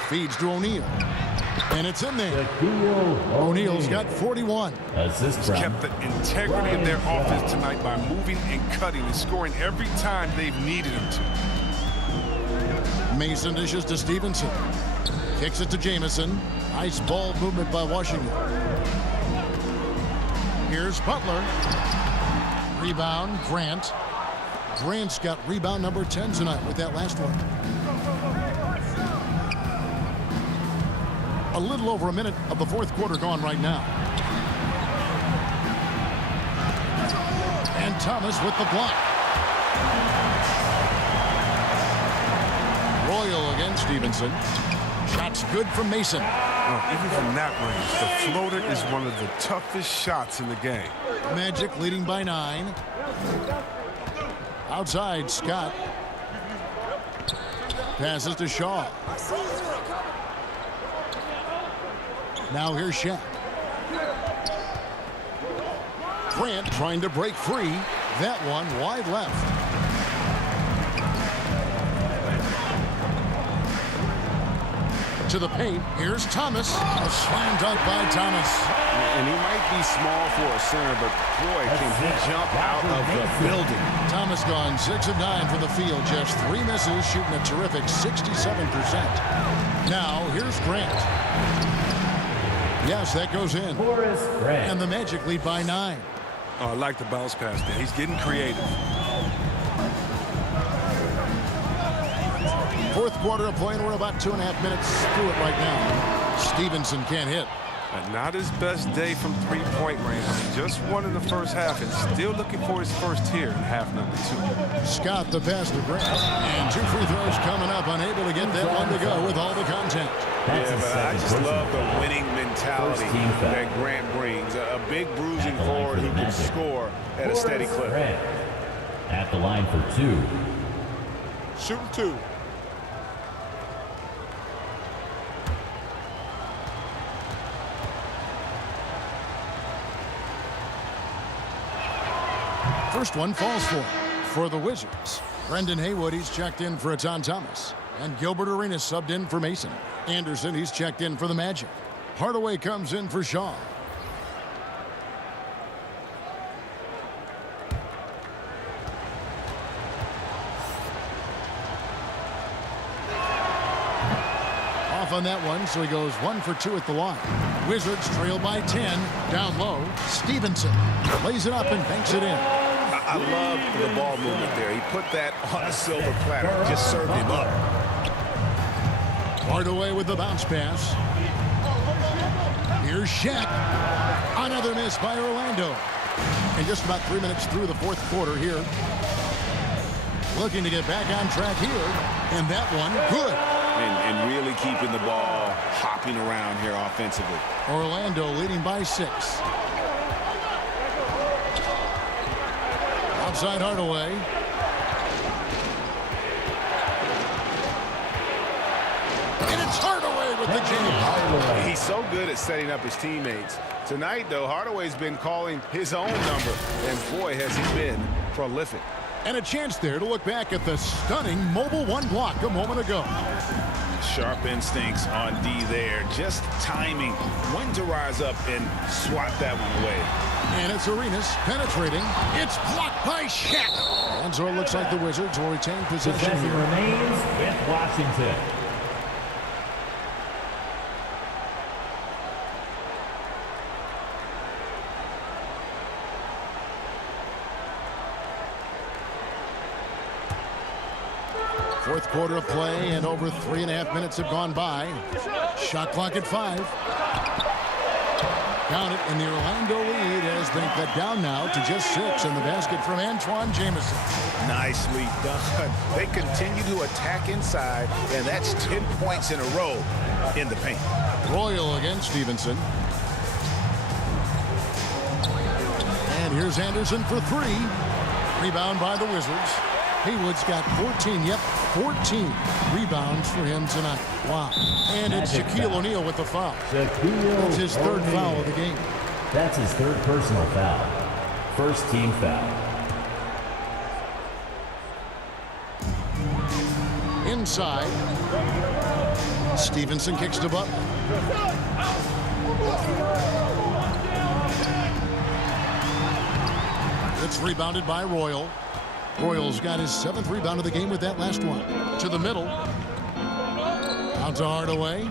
Feeds to O'Neal. And it's in there. O'Neal's got 41. He's kept the integrity of their offense tonight by moving and cutting and scoring every time they've needed him to. Mason dishes to Stevenson. Kicks it to Jamison. Nice ball movement by Washington. Here's Butler. Rebound, Grant. Grant's got rebound number 10 tonight with that last one. A little over a minute of the 4th quarter gone right now. And Thomas with the block. Royal against Stevenson. Shot's good from Mason. Even from that range, the floater is one of the toughest shots in the game. Magic leading by 9. Outside, Scott. Passes to Shaw. Now here's Shaq. Grant trying to break free. That one wide left. To the paint. Here's Thomas. A slam dunk by Thomas. And he might be small for a center, but boy, can he jump out of the building. Thomas gone 6 of 9 from the field. Just 3 misses, shooting a terrific 67%. Now here's Grant. Yes, that goes in. And the Magic lead by 9. Oh, I like the bounce pass there. He's getting creative. 4th quarter of play, and we're about 2.5 minutes through it right now. Stevenson can't hit. Not his best day from three-point range. Just won in the first half and still looking for his first here in half number 2. Scott the pass to Grant. And 2 free throws coming up. Unable to get that one to go with all the content. Yeah, but I just love the winning mentality that Grant brings. A big bruising forward who can score at a steady clip. At the line for 2. Shooting 2. First one falls for the Wizards. Brendan Haywood, he's checked in for Etan Thomas. And Gilbert Arenas subbed in for Mason. Anderson, he's checked in for the Magic. Hardaway comes in for Shaw. Off on that one, so he goes 1 for 2 at the line. Wizards trail by 10. Down low, Stevenson lays it up and banks it in. I love the ball movement there. He put that on a silver platter, just served him up. Hardaway with the bounce pass. Here's Shaq. Another miss by Orlando. And just about 3 minutes through the fourth quarter here. Looking to get back on track here. And that one, good. And really keeping the ball hopping around here offensively. Orlando leading by 6. Outside Hardaway. And it's Hardaway with the jam. He's so good at setting up his teammates. Tonight, though, Hardaway's been calling his own number. And boy, has he been prolific. And a chance there to look back at the stunning Mobile One block a moment ago. Sharp instincts on D there. Just timing when to rise up and swat that one away. And it's Arenas penetrating. It's blocked by Shaq. And so it looks like the Wizards will retain possession Possession here. remains with Washington. Fourth quarter of play, and over 3.5 minutes have gone by. Shot clock at 5. Count it, and the Orlando lead has been cut down now to just 6 in the basket from Antoine Jamison. Nicely done. They continue to attack inside, and that's 10 points in a row in the paint. Royal against Stevenson. And here's Anderson for 3. Rebound by the Wizards. Haywood's got 14, 14 rebounds for him tonight. Wow. And it's Shaquille O'Neal with the foul. That's his third foul of the game. That's his third personal foul. First team foul. Inside. Stevenson kicks to Butler. It's rebounded by Royal. Royal's got his 7th rebound of the game with that last one. To the middle. Out to Hardaway.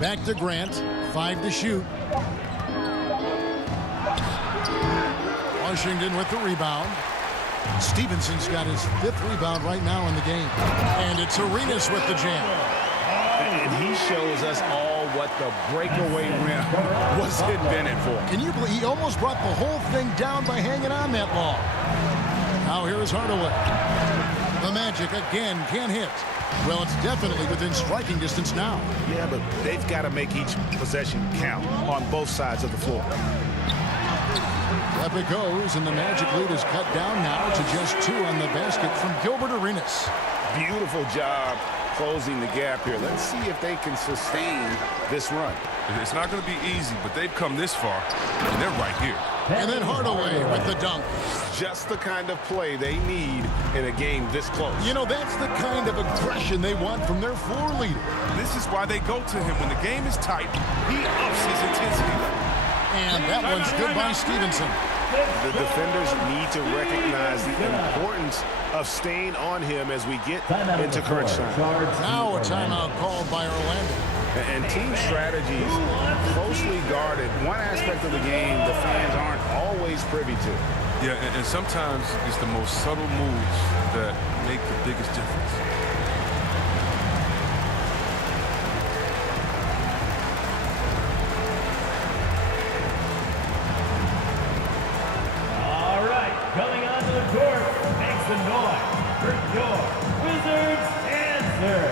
Back to Grant. 5 to shoot. Washington with the rebound. Stevenson's got his 5th rebound right now in the game. And it's Arenas with the jam. And he shows us all what the breakaway rim was invented for. Can you believe he almost brought the whole thing down by hanging on that long? Now here is Hardaway. The Magic again can't hit. Well, it's definitely within striking distance now. Yeah, but they've got to make each possession count on both sides of the floor. Up it goes, and the Magic lead is cut down now to just 2 on the basket from Gilbert Arenas. Beautiful job closing the gap here. Let's see if they can sustain this run. It's not going to be easy, but they've come this far, and they're right here. And then Hardaway with the dunk. Just the kind of play they need in a game this close. You know, that's the kind of aggression they want from their floor leader. This is why they go to him. When the game is tight, he ups his intensity level. And that one's good by Stevenson. The defenders need to recognize the importance of staying on him as we get into crunch time. Now a timeout called by Orlando. And team strategies closely guarded. One aspect of the game the fans aren't always privy to. Yeah, and sometimes it's the most subtle moves that make the biggest difference. Coming onto the court, makes the noise for your Wizards answer.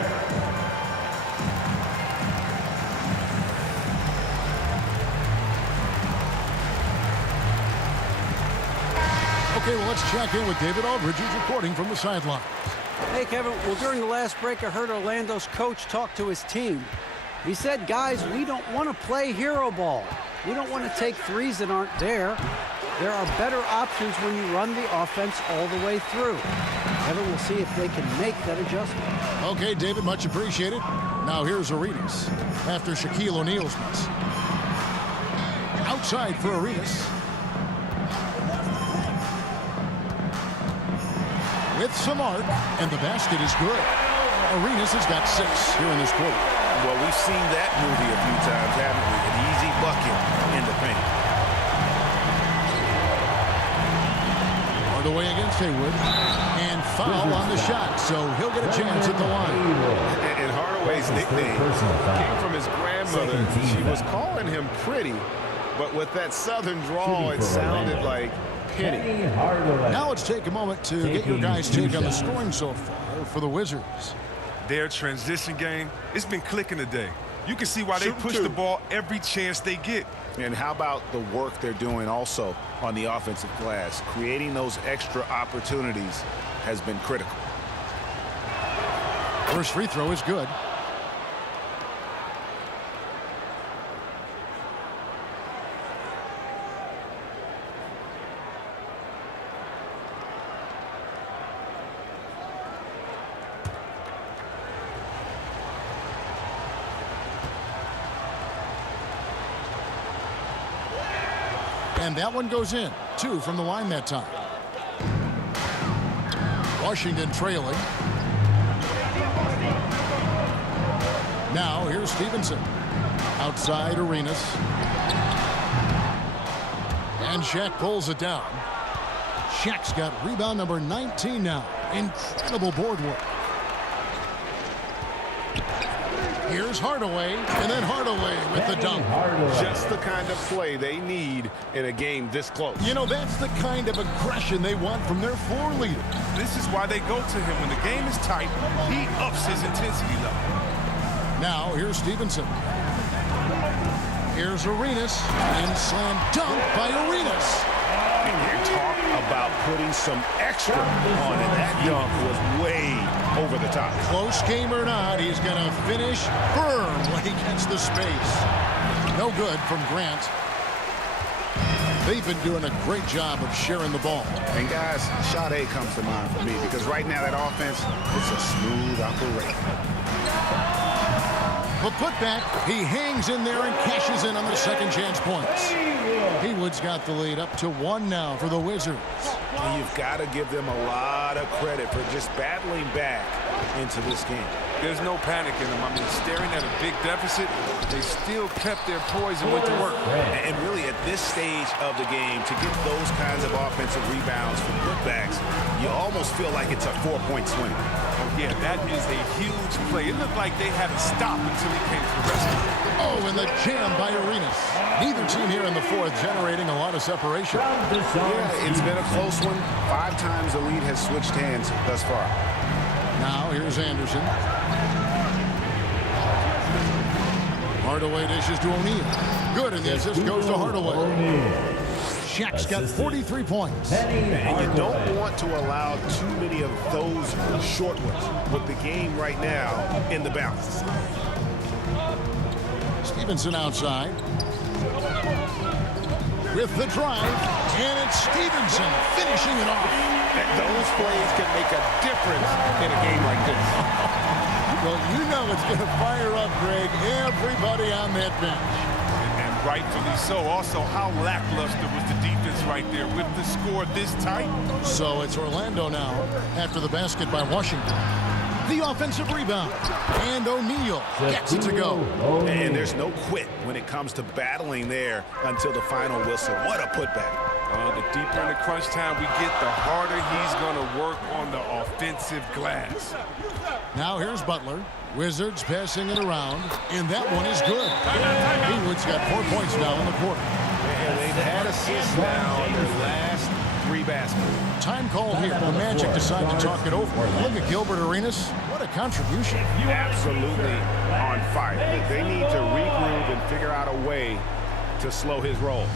Okay, well, let's check in with David Aldridge, who's reporting from the sideline. Hey, Kevin. Well, during the last break, I heard Orlando's coach talk to his team. He said, guys, we don't want to play hero ball. We don't want to take threes that aren't there. There are better options when you run the offense all the way through. Evan will see if they can make that adjustment. Okay, David, much appreciated. Now here's Arenas after Shaquille O'Neal's miss. Outside for Arenas. With some arc, and the basket is good. Arenas has got 6 here in this quarter. Well, we've seen that movie a few times, haven't we? An easy bucket in the paint. Hardaway against Haywood. And foul on the shot, so he'll get a chance at the line. And Hardaway's nickname came from his grandmother. She was calling him pretty, but with that southern drawl, it sounded like Penny. Now let's take a moment to get your guys' take on the scoring so far for the Wizards. Their transition game, it's been clicking today. You can see why they push the ball every chance they get. And how about the work they're doing also on the offensive glass? Creating those extra opportunities has been critical. First free throw is good. And that one goes in. 2 from the line that time. Washington trailing. Now here's Stevenson. Outside Arenas. And Shaq pulls it down. Shaq's got rebound number 19 now. Incredible board work. Here's Hardaway, and then Hardaway with the dunk. Just the kind of play they need in a game this close. You know, that's the kind of aggression they want from their floor leader. This is why they go to him. When the game is tight, he ups his intensity level. Now, here's Stevenson. Here's Arenas, and slam dunk by Arenas. And you talk about putting some extra on it. That dunk was way over the top. Close game or not, he's going to finish firm when he gets the space. No good from Grant. They've been doing a great job of sharing the ball. And guys, shot A comes to mind for me because right now that offense, it's a smooth operation. The putback, he hangs in there and cashes in on the second chance points. Haywood's got the lead up to 1 now for the Wizards. And you've got to give them a lot of credit for just battling back into this game. There's no panic in them. I mean, staring at a big deficit, they still kept their poise and went to work. And really, at this stage of the game, to get those kinds of offensive rebounds from putbacks, you almost feel like it's a 4-point swing. Oh, yeah, that is a huge play. It looked like they had to stop until he came to the rescue. Oh, and the jam by Arenas. Neither team here in the fourth generating a lot of separation. Yeah, it's been a close one. 5 times the lead has switched hands thus far. Now here's Anderson. Hardaway dishes to O'Neal. Good, and the assist goes to Hardaway. Shaq's got 43 points. And you don't want to allow too many of those short ones with the game right now in the balance. Stevenson outside. With the drive, and it's Stevenson finishing it off. Those plays can make a difference in a game like this. Well, you know it's going to fire up, Greg, everybody on that bench. And rightfully so. Also, how lackluster was the defense right there with the score this tight? So it's Orlando now after the basket by Washington. The offensive rebound. And O'Neal gets it to go. And there's no quit when it comes to battling there until the final whistle. What a putback. The deeper in the crunch time we get, the harder he's going to work on the offensive glass. Now here's Butler. Wizards passing it around, and that one is good. Haywood's got 4 points now in the quarter. And they've had assists now in their last 3 baskets. Time called here. The Magic decide to talk it over. Look at Gilbert Arenas. What a contribution. Absolutely on fire. They need to regroup and figure out a way to slow his roll.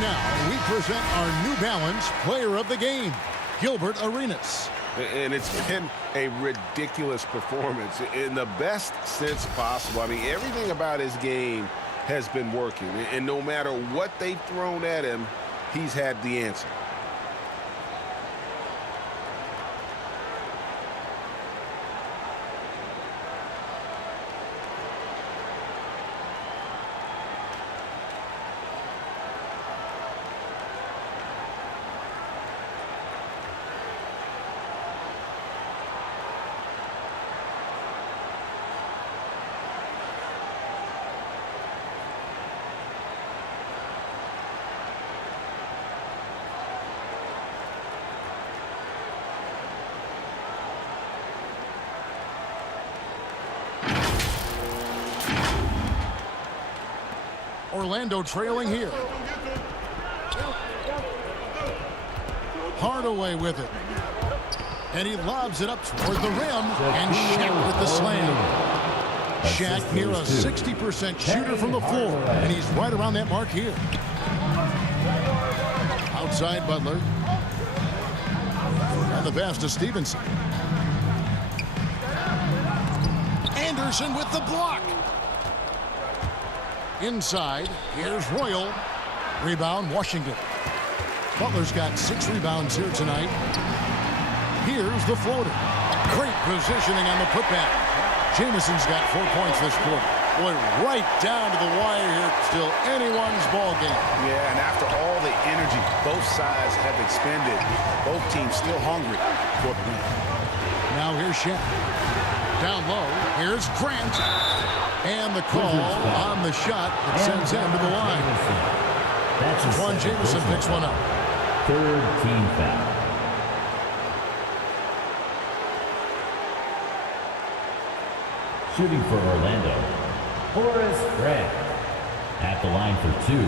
And now we present our New Balance Player of the Game, Gilbert Arenas. And it's been a ridiculous performance in the best sense possible. I mean, everything about his game has been working. And no matter what they've thrown at him, he's had the answer. Orlando trailing here. Hardaway with it. And he lobs it up toward the rim. And Shaq with the slam. Shaq near a 60% shooter from the floor. And he's right around that mark here. Outside Butler. And the pass to Stevenson. Anderson with the block. Inside, here's Royal. Rebound, Washington. Butler's got 6 rebounds here tonight. Here's the floater. Great positioning on the putback. Jamison's got 4 points this quarter. Boy, right down to the wire here. Still anyone's ball game. Yeah, and after all the energy both sides have expended, both teams still hungry for the win. Now here's Shaq. Down low, here's Grant. And the call on the shot that sends him to the line. Juan Jamison picks one up. 3rd team foul. Shooting for Orlando, Horace Grant. At the line for 2.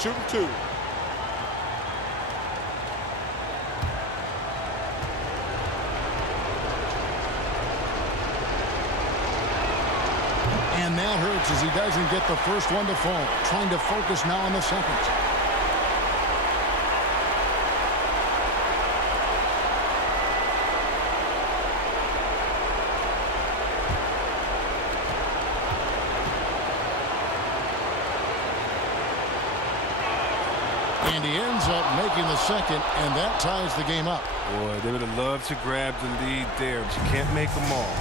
Shooting 2. And that hurts as he doesn't get the first one to fall. Trying to focus now on the second. And he ends up making the second, and that ties the game up. Boy, they would have loved to grab the lead there, but you can't make them all.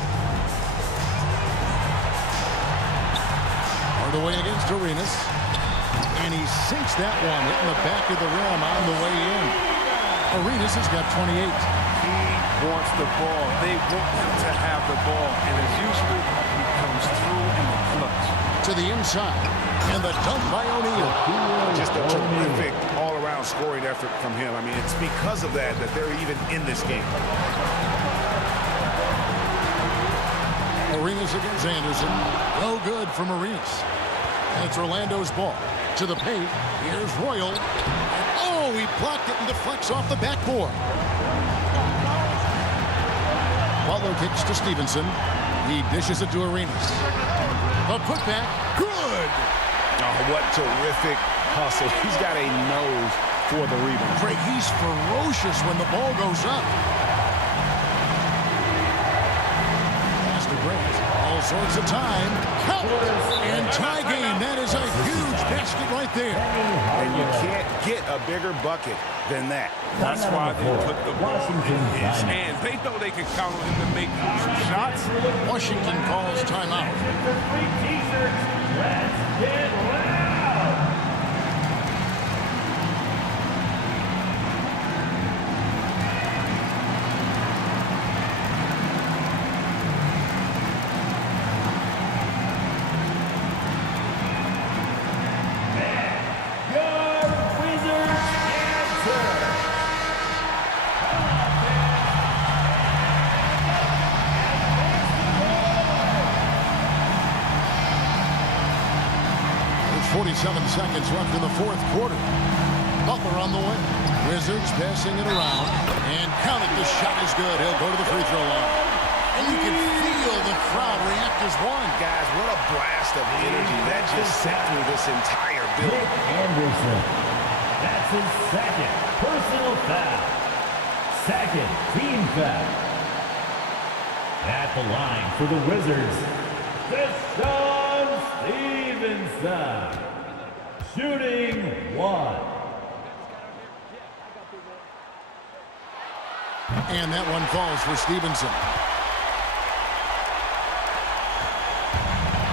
Hardaway against Arenas. And he sinks that one, hitting the back of the rim on the way in. Arenas has got 28. He wants the ball. They want him to have the ball. And as usual, he comes through in the clutch. To the inside. And the dunk by O'Neal. Just a terrific all-around scoring effort from him. I mean, it's because of that they're even in this game. Arenas against Anderson. No good from Arenas. And it's Orlando's ball. To the paint. Here's Royal. And oh, he blocked it and deflects off the backboard. Butler kicks to Stevenson. He dishes it to Arenas. The putback. Good. Oh, what terrific hustle. He's got a nose for the rebound. Craig, he's ferocious when the ball goes up. Pass to Grant. All sorts of time. Count. And tie game. That is a huge basket right there. And you can't get a bigger bucket than that. That's why they put the ball in his hands. They know they can count on him to make some shots. Washington calls timeout. Let's get loud. There's 47 seconds left in the fourth quarter. Butler on the way. Wizards passing it around. And count it. The shot is good. He'll go to the free throw line. And you can feel the crowd reacting is one. Guys, what a blast of energy that just set through this entire building. Anderson. That's his second personal foul. Second team foul. At the line for the Wizards, Deshaun Stevenson. Shooting 1. And that one falls for Stevenson.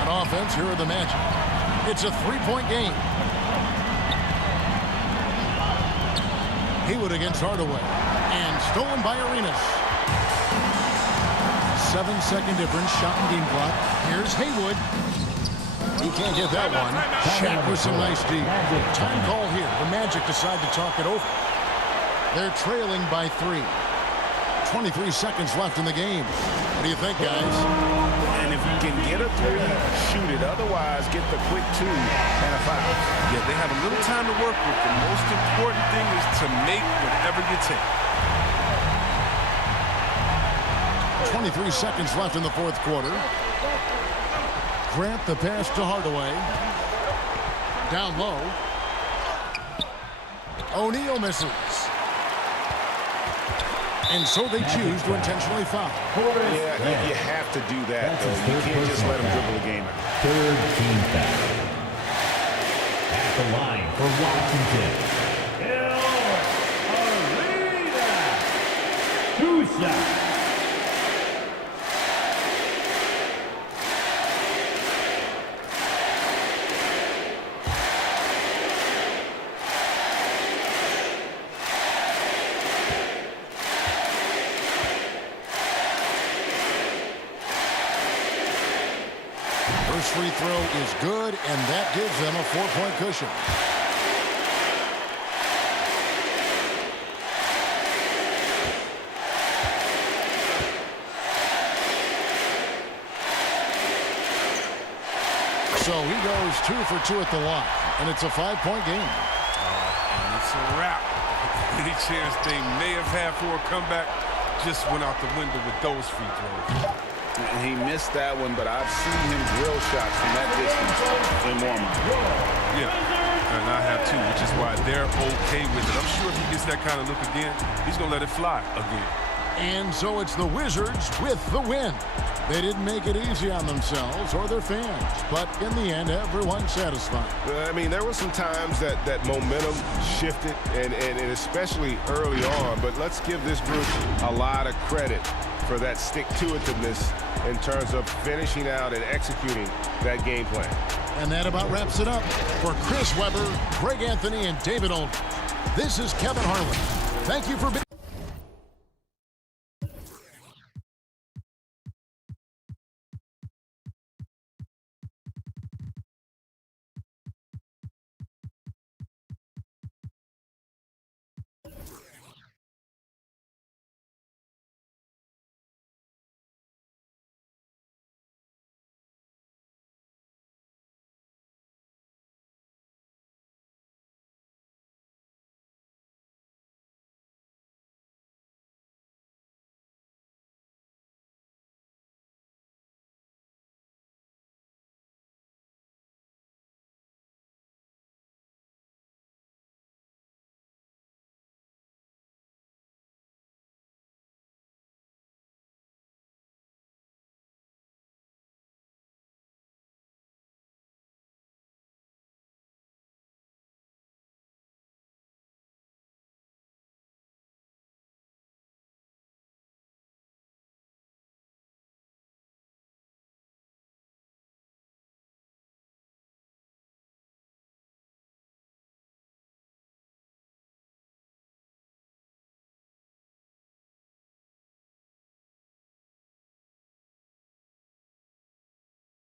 On offense, here are the Magic. It's a three-point game. Haywood against Hardaway. And stolen by Arenas. 7-second difference, shot and game clock. Here's Haywood. He can't get that one. Shaq with some nice D. Time call here. The Magic decide to talk it over. They're trailing by 3. 23 seconds left in the game. What do you think, guys? And if you can get a 3, shoot it. Otherwise, get the quick 2 and a foul. Yeah, they have a little time to work with. The most important thing is to make whatever you take. 23 seconds left in the fourth quarter. Grant the pass to Hardaway. Down low. O'Neal misses. And so they choose to intentionally foul. Yeah, you have to do that, though. You can't just let them dribble the game. Third team foul. At the line for Washington, Arena. 2 shots. First free throw is good, and that gives them a 4-point cushion. So he goes 2 for 2 at the line, and it's a 5-point game. And it's a wrap. Any chance they may have had for a comeback just went out the window with those free throws. And he missed that one, but I've seen him drill shots from that distance in warm-up. Yeah, and I have too, which is why they're okay with it. I'm sure if he gets that kind of look again, he's going to let it fly again. And so it's the Wizards with the win. They didn't make it easy on themselves or their fans, but in the end, everyone's satisfied. I mean, there were some times that momentum shifted, and especially early on, but let's give this group a lot of credit for that stick-to-itiveness in terms of finishing out and executing that game plan. And that about wraps it up. For Chris Webber, Greg Anthony, and David Olden, this is Kevin Harlan. Thank you for being